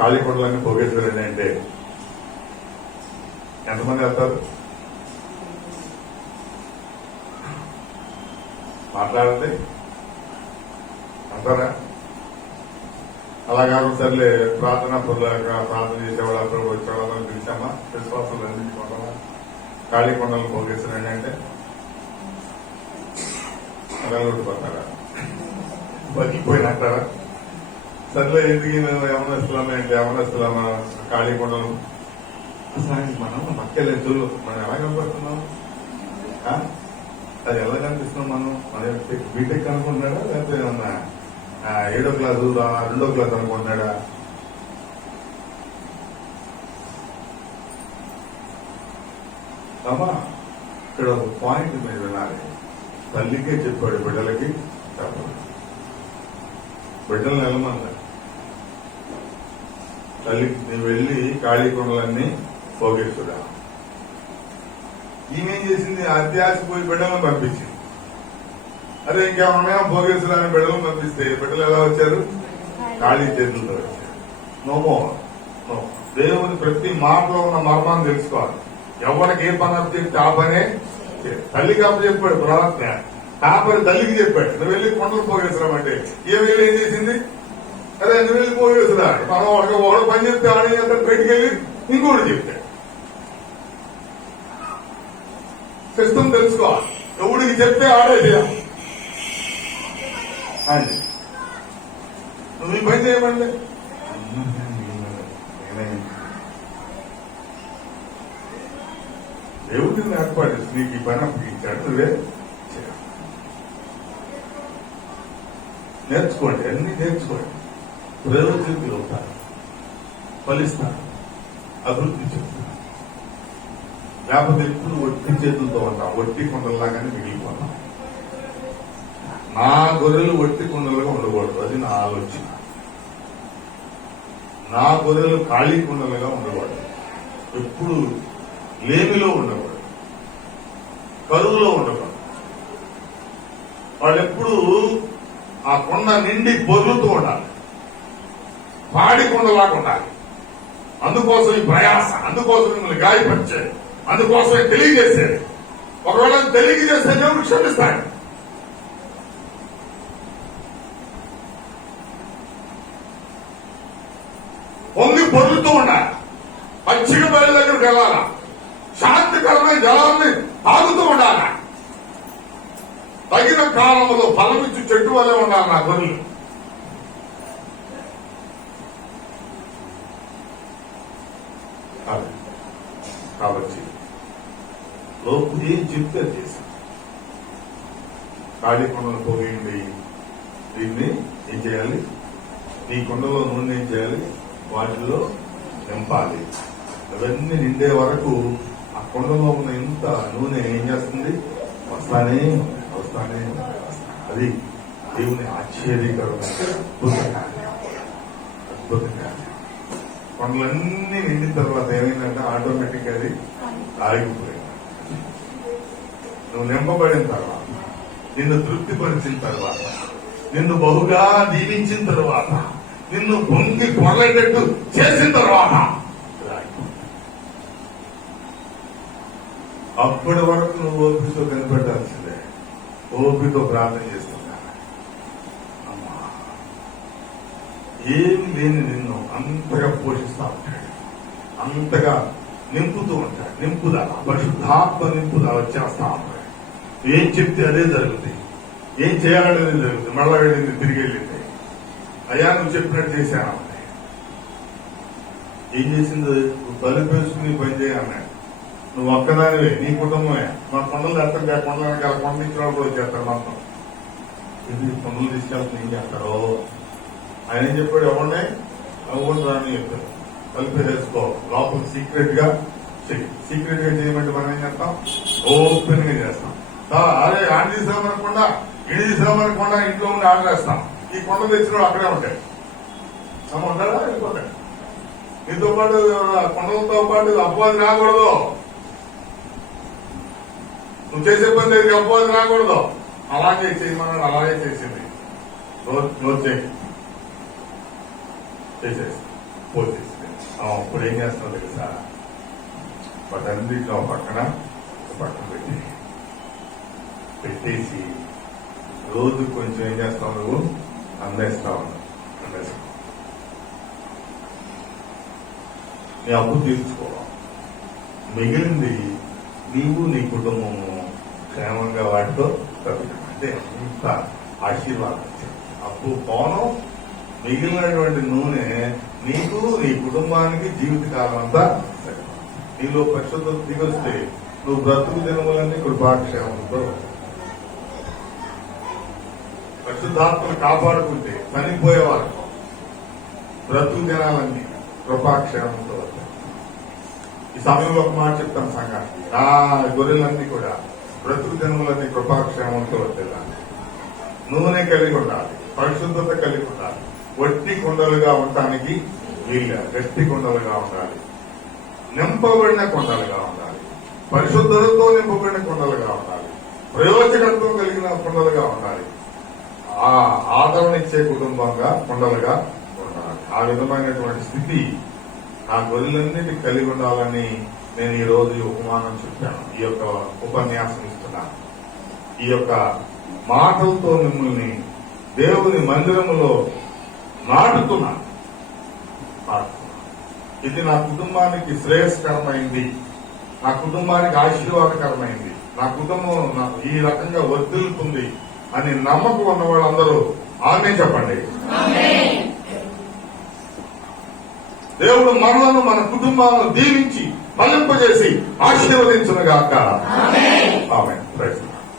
ఖాళీ కొండలన్నీ పోగేసుకురండి అంటే ఎంతమంది వెళ్తారు? మాట్లాడండి, అంటారా? అలా కాకుండా సర్లే ప్రార్థన చేసేవాళ్ళు అప్పుడు వచ్చేవాళ్ళని పిలిచామా, విశ్వాసాలు అందించుకోవడమా, ఖాళీ కొండలు పోగేస్తారండి అంటే అడగొట్టుపోతారా? బతికిపోయినంటారా? సర్లే ఎందుకు యమనస్తున్నామే అంటే యమనస్తున్నామా ఖాళీ కొండలు అసలు మనం మక్కెళ్ళే చూడు మనం ఎలా కనపడుతున్నాం అది ఎలా కనిపిస్తున్నాం మన బీటెక్ అనుకుంటున్నాడా లేకపోతే ఏమన్నా 7వ క్లాసు 2వ క్లాస్ అనుకుంటున్నాడా అమ్మా ఇక్కడ ఒక పాయింట్ మీరు వినాలి తల్లికే చెప్పాడు బిడ్డలకి చెప్పాడు బిడ్డలను వెళ్ళమన్నా తల్లి నువ్వు వెళ్ళి ఖాళీ కొండలన్నీ పోగేస్తుడా ఈమెం చేసింది అత్యాశ పోయి బిడ్డలను పంపించింది అదే ఇంకేమన్నా పోగేసులని బిడ్డలను పంపిస్తే బిడ్డలు ఎలా వచ్చారు ఖాళీ చేతులతో వచ్చారు నో దేవుని ప్రతి మాటలో ఉన్న మర్మాన్ని తెలుసుకోవాలి ఎవరికి ఏ పని అప్పు చెప్తే ఆ పనే తల్లికి అప్పు చెప్పాడు ప్రార్థన కాపరి తల్లికి చెప్పాడు నువ్వు వెళ్ళి కొండలు పోగేస్తున్నామంటే ఏ వెళ్ళి ఏం చేసింది అదే నువ్వు వెళ్ళి పోగేస్తున్నాడు మనం ఒకడు పని చెప్తే ఆడే బయటికి వెళ్ళి ఇంకోటి చెప్తాడు సిస్టమ్ తెలుసుకోవాలి ఎవడికి చెప్తే ఆడే చేయాలి అండి నువ్వు ఈ పని చేయమండి దేవుడిని ఏర్పాటు నీకు ఈ పని అప్పగించాడు నువ్వే చేయాలి నేర్చుకోండి అన్ని నేర్చుకోండి ప్రయోజకులు అవుతారు ఫలిస్తారు అభివృద్ధి చెందుతారు లేకపోతే ఎప్పుడు ఒట్టి చేతులతో ఉంటాం ఒట్టి కొండల్లాగానే మిగిలిపోతాం నా గొర్రెలు ఒట్టి కుండలుగా ఉండకూడదు అది నా ఆలోచన నా గొర్రెలు ఖాళీ కుండలుగా ఉండకూడదు ఎప్పుడు లేమిలో ఉండకూడదు కరువులో ఉండకూడదు వాళ్ళు ఎప్పుడు ఆ కొండ నిండి పొర్లుతూ ఉండాలి పాడి కొండలాగా ఉండాలి అందుకోసం ఈ ప్రయాస అందుకోసం మిమ్మల్ని గాయపరిచేది అందుకోసమే తెలియజేసేది ఒకవేళ తెలియజేస్తే దేవుడు క్షమిస్తాడు పొంగి పొర్లుతూ ఉండాలి పచ్చిక బయలు దగ్గరికి వెళ్ళాలా శాంతికరమైన జలాన్ని తాగుతూ ఉండాలి తగిన కాలంలో ఫలమిచ్చి చెట్టు వల్లే ఉండాలి నా గొర్రెలు కాబట్టి లోపు ఏం చెప్తే చేశాం ఖాళీ కొండలు పోగేయండి దీన్ని ఏం చేయాలి ఈ కొండలో నూనె ఏం చేయాలి వాటిల్లో నింపాలి అవన్నీ నిండే వరకు ఆ కొండలో ఉన్న ఇంత నూనె ఏం చేస్తుంది వస్తానే అది దేవుని ఆశ్చర్యకరమైన అద్భుతంగా కొండలన్నీ నిండిన తర్వాత ఏమైందంటే ఆటోమేటిక్ అది ఆగిపోయింది నువ్వు నింపబడిన తర్వాత నిన్ను తృప్తిపరిచిన తర్వాత నిన్ను బహుగా దీవించిన తర్వాత నిన్ను పొంగి పొరలేటట్టు చేసిన తర్వాత అప్పటి వరకు నువ్వు ఓపికతో కనిపెట్టాల్సిందే ఓపికతో ప్రార్థన చేస్తున్నా అమ్మా ఏమి లేని నిన్ను అంతగా పోషిస్తా ఉంటాడు అంతగా నింపుతూ ఉంటాడు నింపుదల పరిశుద్ధాత్మ నింపుదల వచ్చేస్తా ఉంటాడు ఏం చెప్తే అదే జరుగుతుంది ఏం చేయాలనేది జరుగుతుంది మళ్ళా వెళ్ళింది తిరిగి వెళ్ళింది అయ్యా నువ్వు చెప్పినట్టు చేశాను ఏం చేసింది నువ్వు తలుపేసుకుని పని చేయన్నాడు నువ్వు ఒక్కదానివే నీ కుటుంబమే మా కొండలు ఎత్తండి ఆ కొండలు వెనకాల కొండ ఇచ్చినప్పుడు కూడా వచ్చేస్తారు మొత్తం ఇది కొండలు తీసుకెళ్తే ఏం చేస్తారో ఆయన ఏం చెప్పాడు ఎవరిని ఎవరు రాని చెప్పారు కలిపేసుకో లోపల సీక్రెట్ గా సీక్రెట్ గా చేయమంటే మనం ఏం చేస్తాం ఓపెన్ గా చేస్తాం అరే ఆడ తీసామనకుండా ఇడి తీసామనకుండా ఇంట్లో ఉండి ఆడేస్తాం ఈ కొండ తెచ్చిన అక్కడే ఉంటాయి ఉంటారా వెళ్ళిపోతాయి నీతో పాటు కొండలతో పాటు అపవాది రాకూడదు నువ్వు చేసే పని దగ్గరికి అపవాది రాకూడదు అలాగే చేయమన్నాడు అలాగే చేసింది చేసేసి పోసేసింది ఇప్పుడు ఏం చేస్తావు తెలుసా వాటన్నిటిలో పక్కన పెట్టేసి రోజు కొంచెం ఏం చేస్తావు నువ్వు అందేస్తావు నీ అప్పు తీర్చుకోవాలి మిగిలింది నీవు నీ కుటుంబము క్షేమంగా వాటితో తప్పించడం అంటే ఇంత ఆశీర్వాదం అప్పు పోను మిగిలినటువంటి నూనె నీకు నీ కుటుంబానికి జీవితకాలం అంతా సరిపోతుంది. నీలో పరిశుద్ధత దిగొస్తే నువ్వు బ్రతుకు దినములన్నీ కృపాక్షేమంతో పరిశుద్ధాత్మను కాపాడుకుంటే చనిపోయేవారు బ్రతుకు దినాలన్నీ కృపాక్షేమంతో వస్తాయి. ఈ సమయంలో ఒక మాట చెప్తాను సంఘానికి, నా గొర్రెలన్నీ కూడా బ్రతుకు దినములన్నీ కృపాక్షేమంతో వచ్చేదాన్ని. నూనె కలిగి ఉండాలి, పరిశుద్ధత కలిగి ఉండాలి. వట్టి కుండలుగా ఉండటానికి వీలు, గట్టి కుండలుగా ఉండాలి, నింపబడిన కుండలుగా ఉండాలి, పరిశుద్ధతతో నింపబడిన కుండలుగా ఉండాలి, ప్రయోజకత్వం కలిగిన కుండలుగా ఉండాలి, ఆ ఆదరణ ఇచ్చే కుటుంబంగా కుండలుగా ఉండాలి. ఆ విధమైనటువంటి స్థితి ఆ గొర్రెలన్నిటి కలిగి ఉండాలని నేను ఈ రోజు ఈ ఉపమానం చెప్పాను, ఈ యొక్క ఉపన్యాసం ఇస్తున్నాను. ఈ యొక్క మాటలతో మిమ్మల్ని దేవుని మందిరములో నాటుతున్నాను. ఇది నా కుటుంబానికి శ్రేయస్కరమైంది, నా కుటుంబానికి ఆశీర్వాదకరమైంది, నా కుటుంబం ఈ రకంగా వర్ధిల్లుతుంది అని నమ్మకం ఉన్న వాళ్ళందరూ ఆమేన్ చెప్పండి. దేవుడు మనలను మన కుటుంబాలను దీవించి ఫలింపజేసి ఆశీర్వదించునుగాక. ఆమేన్. Praise the lord.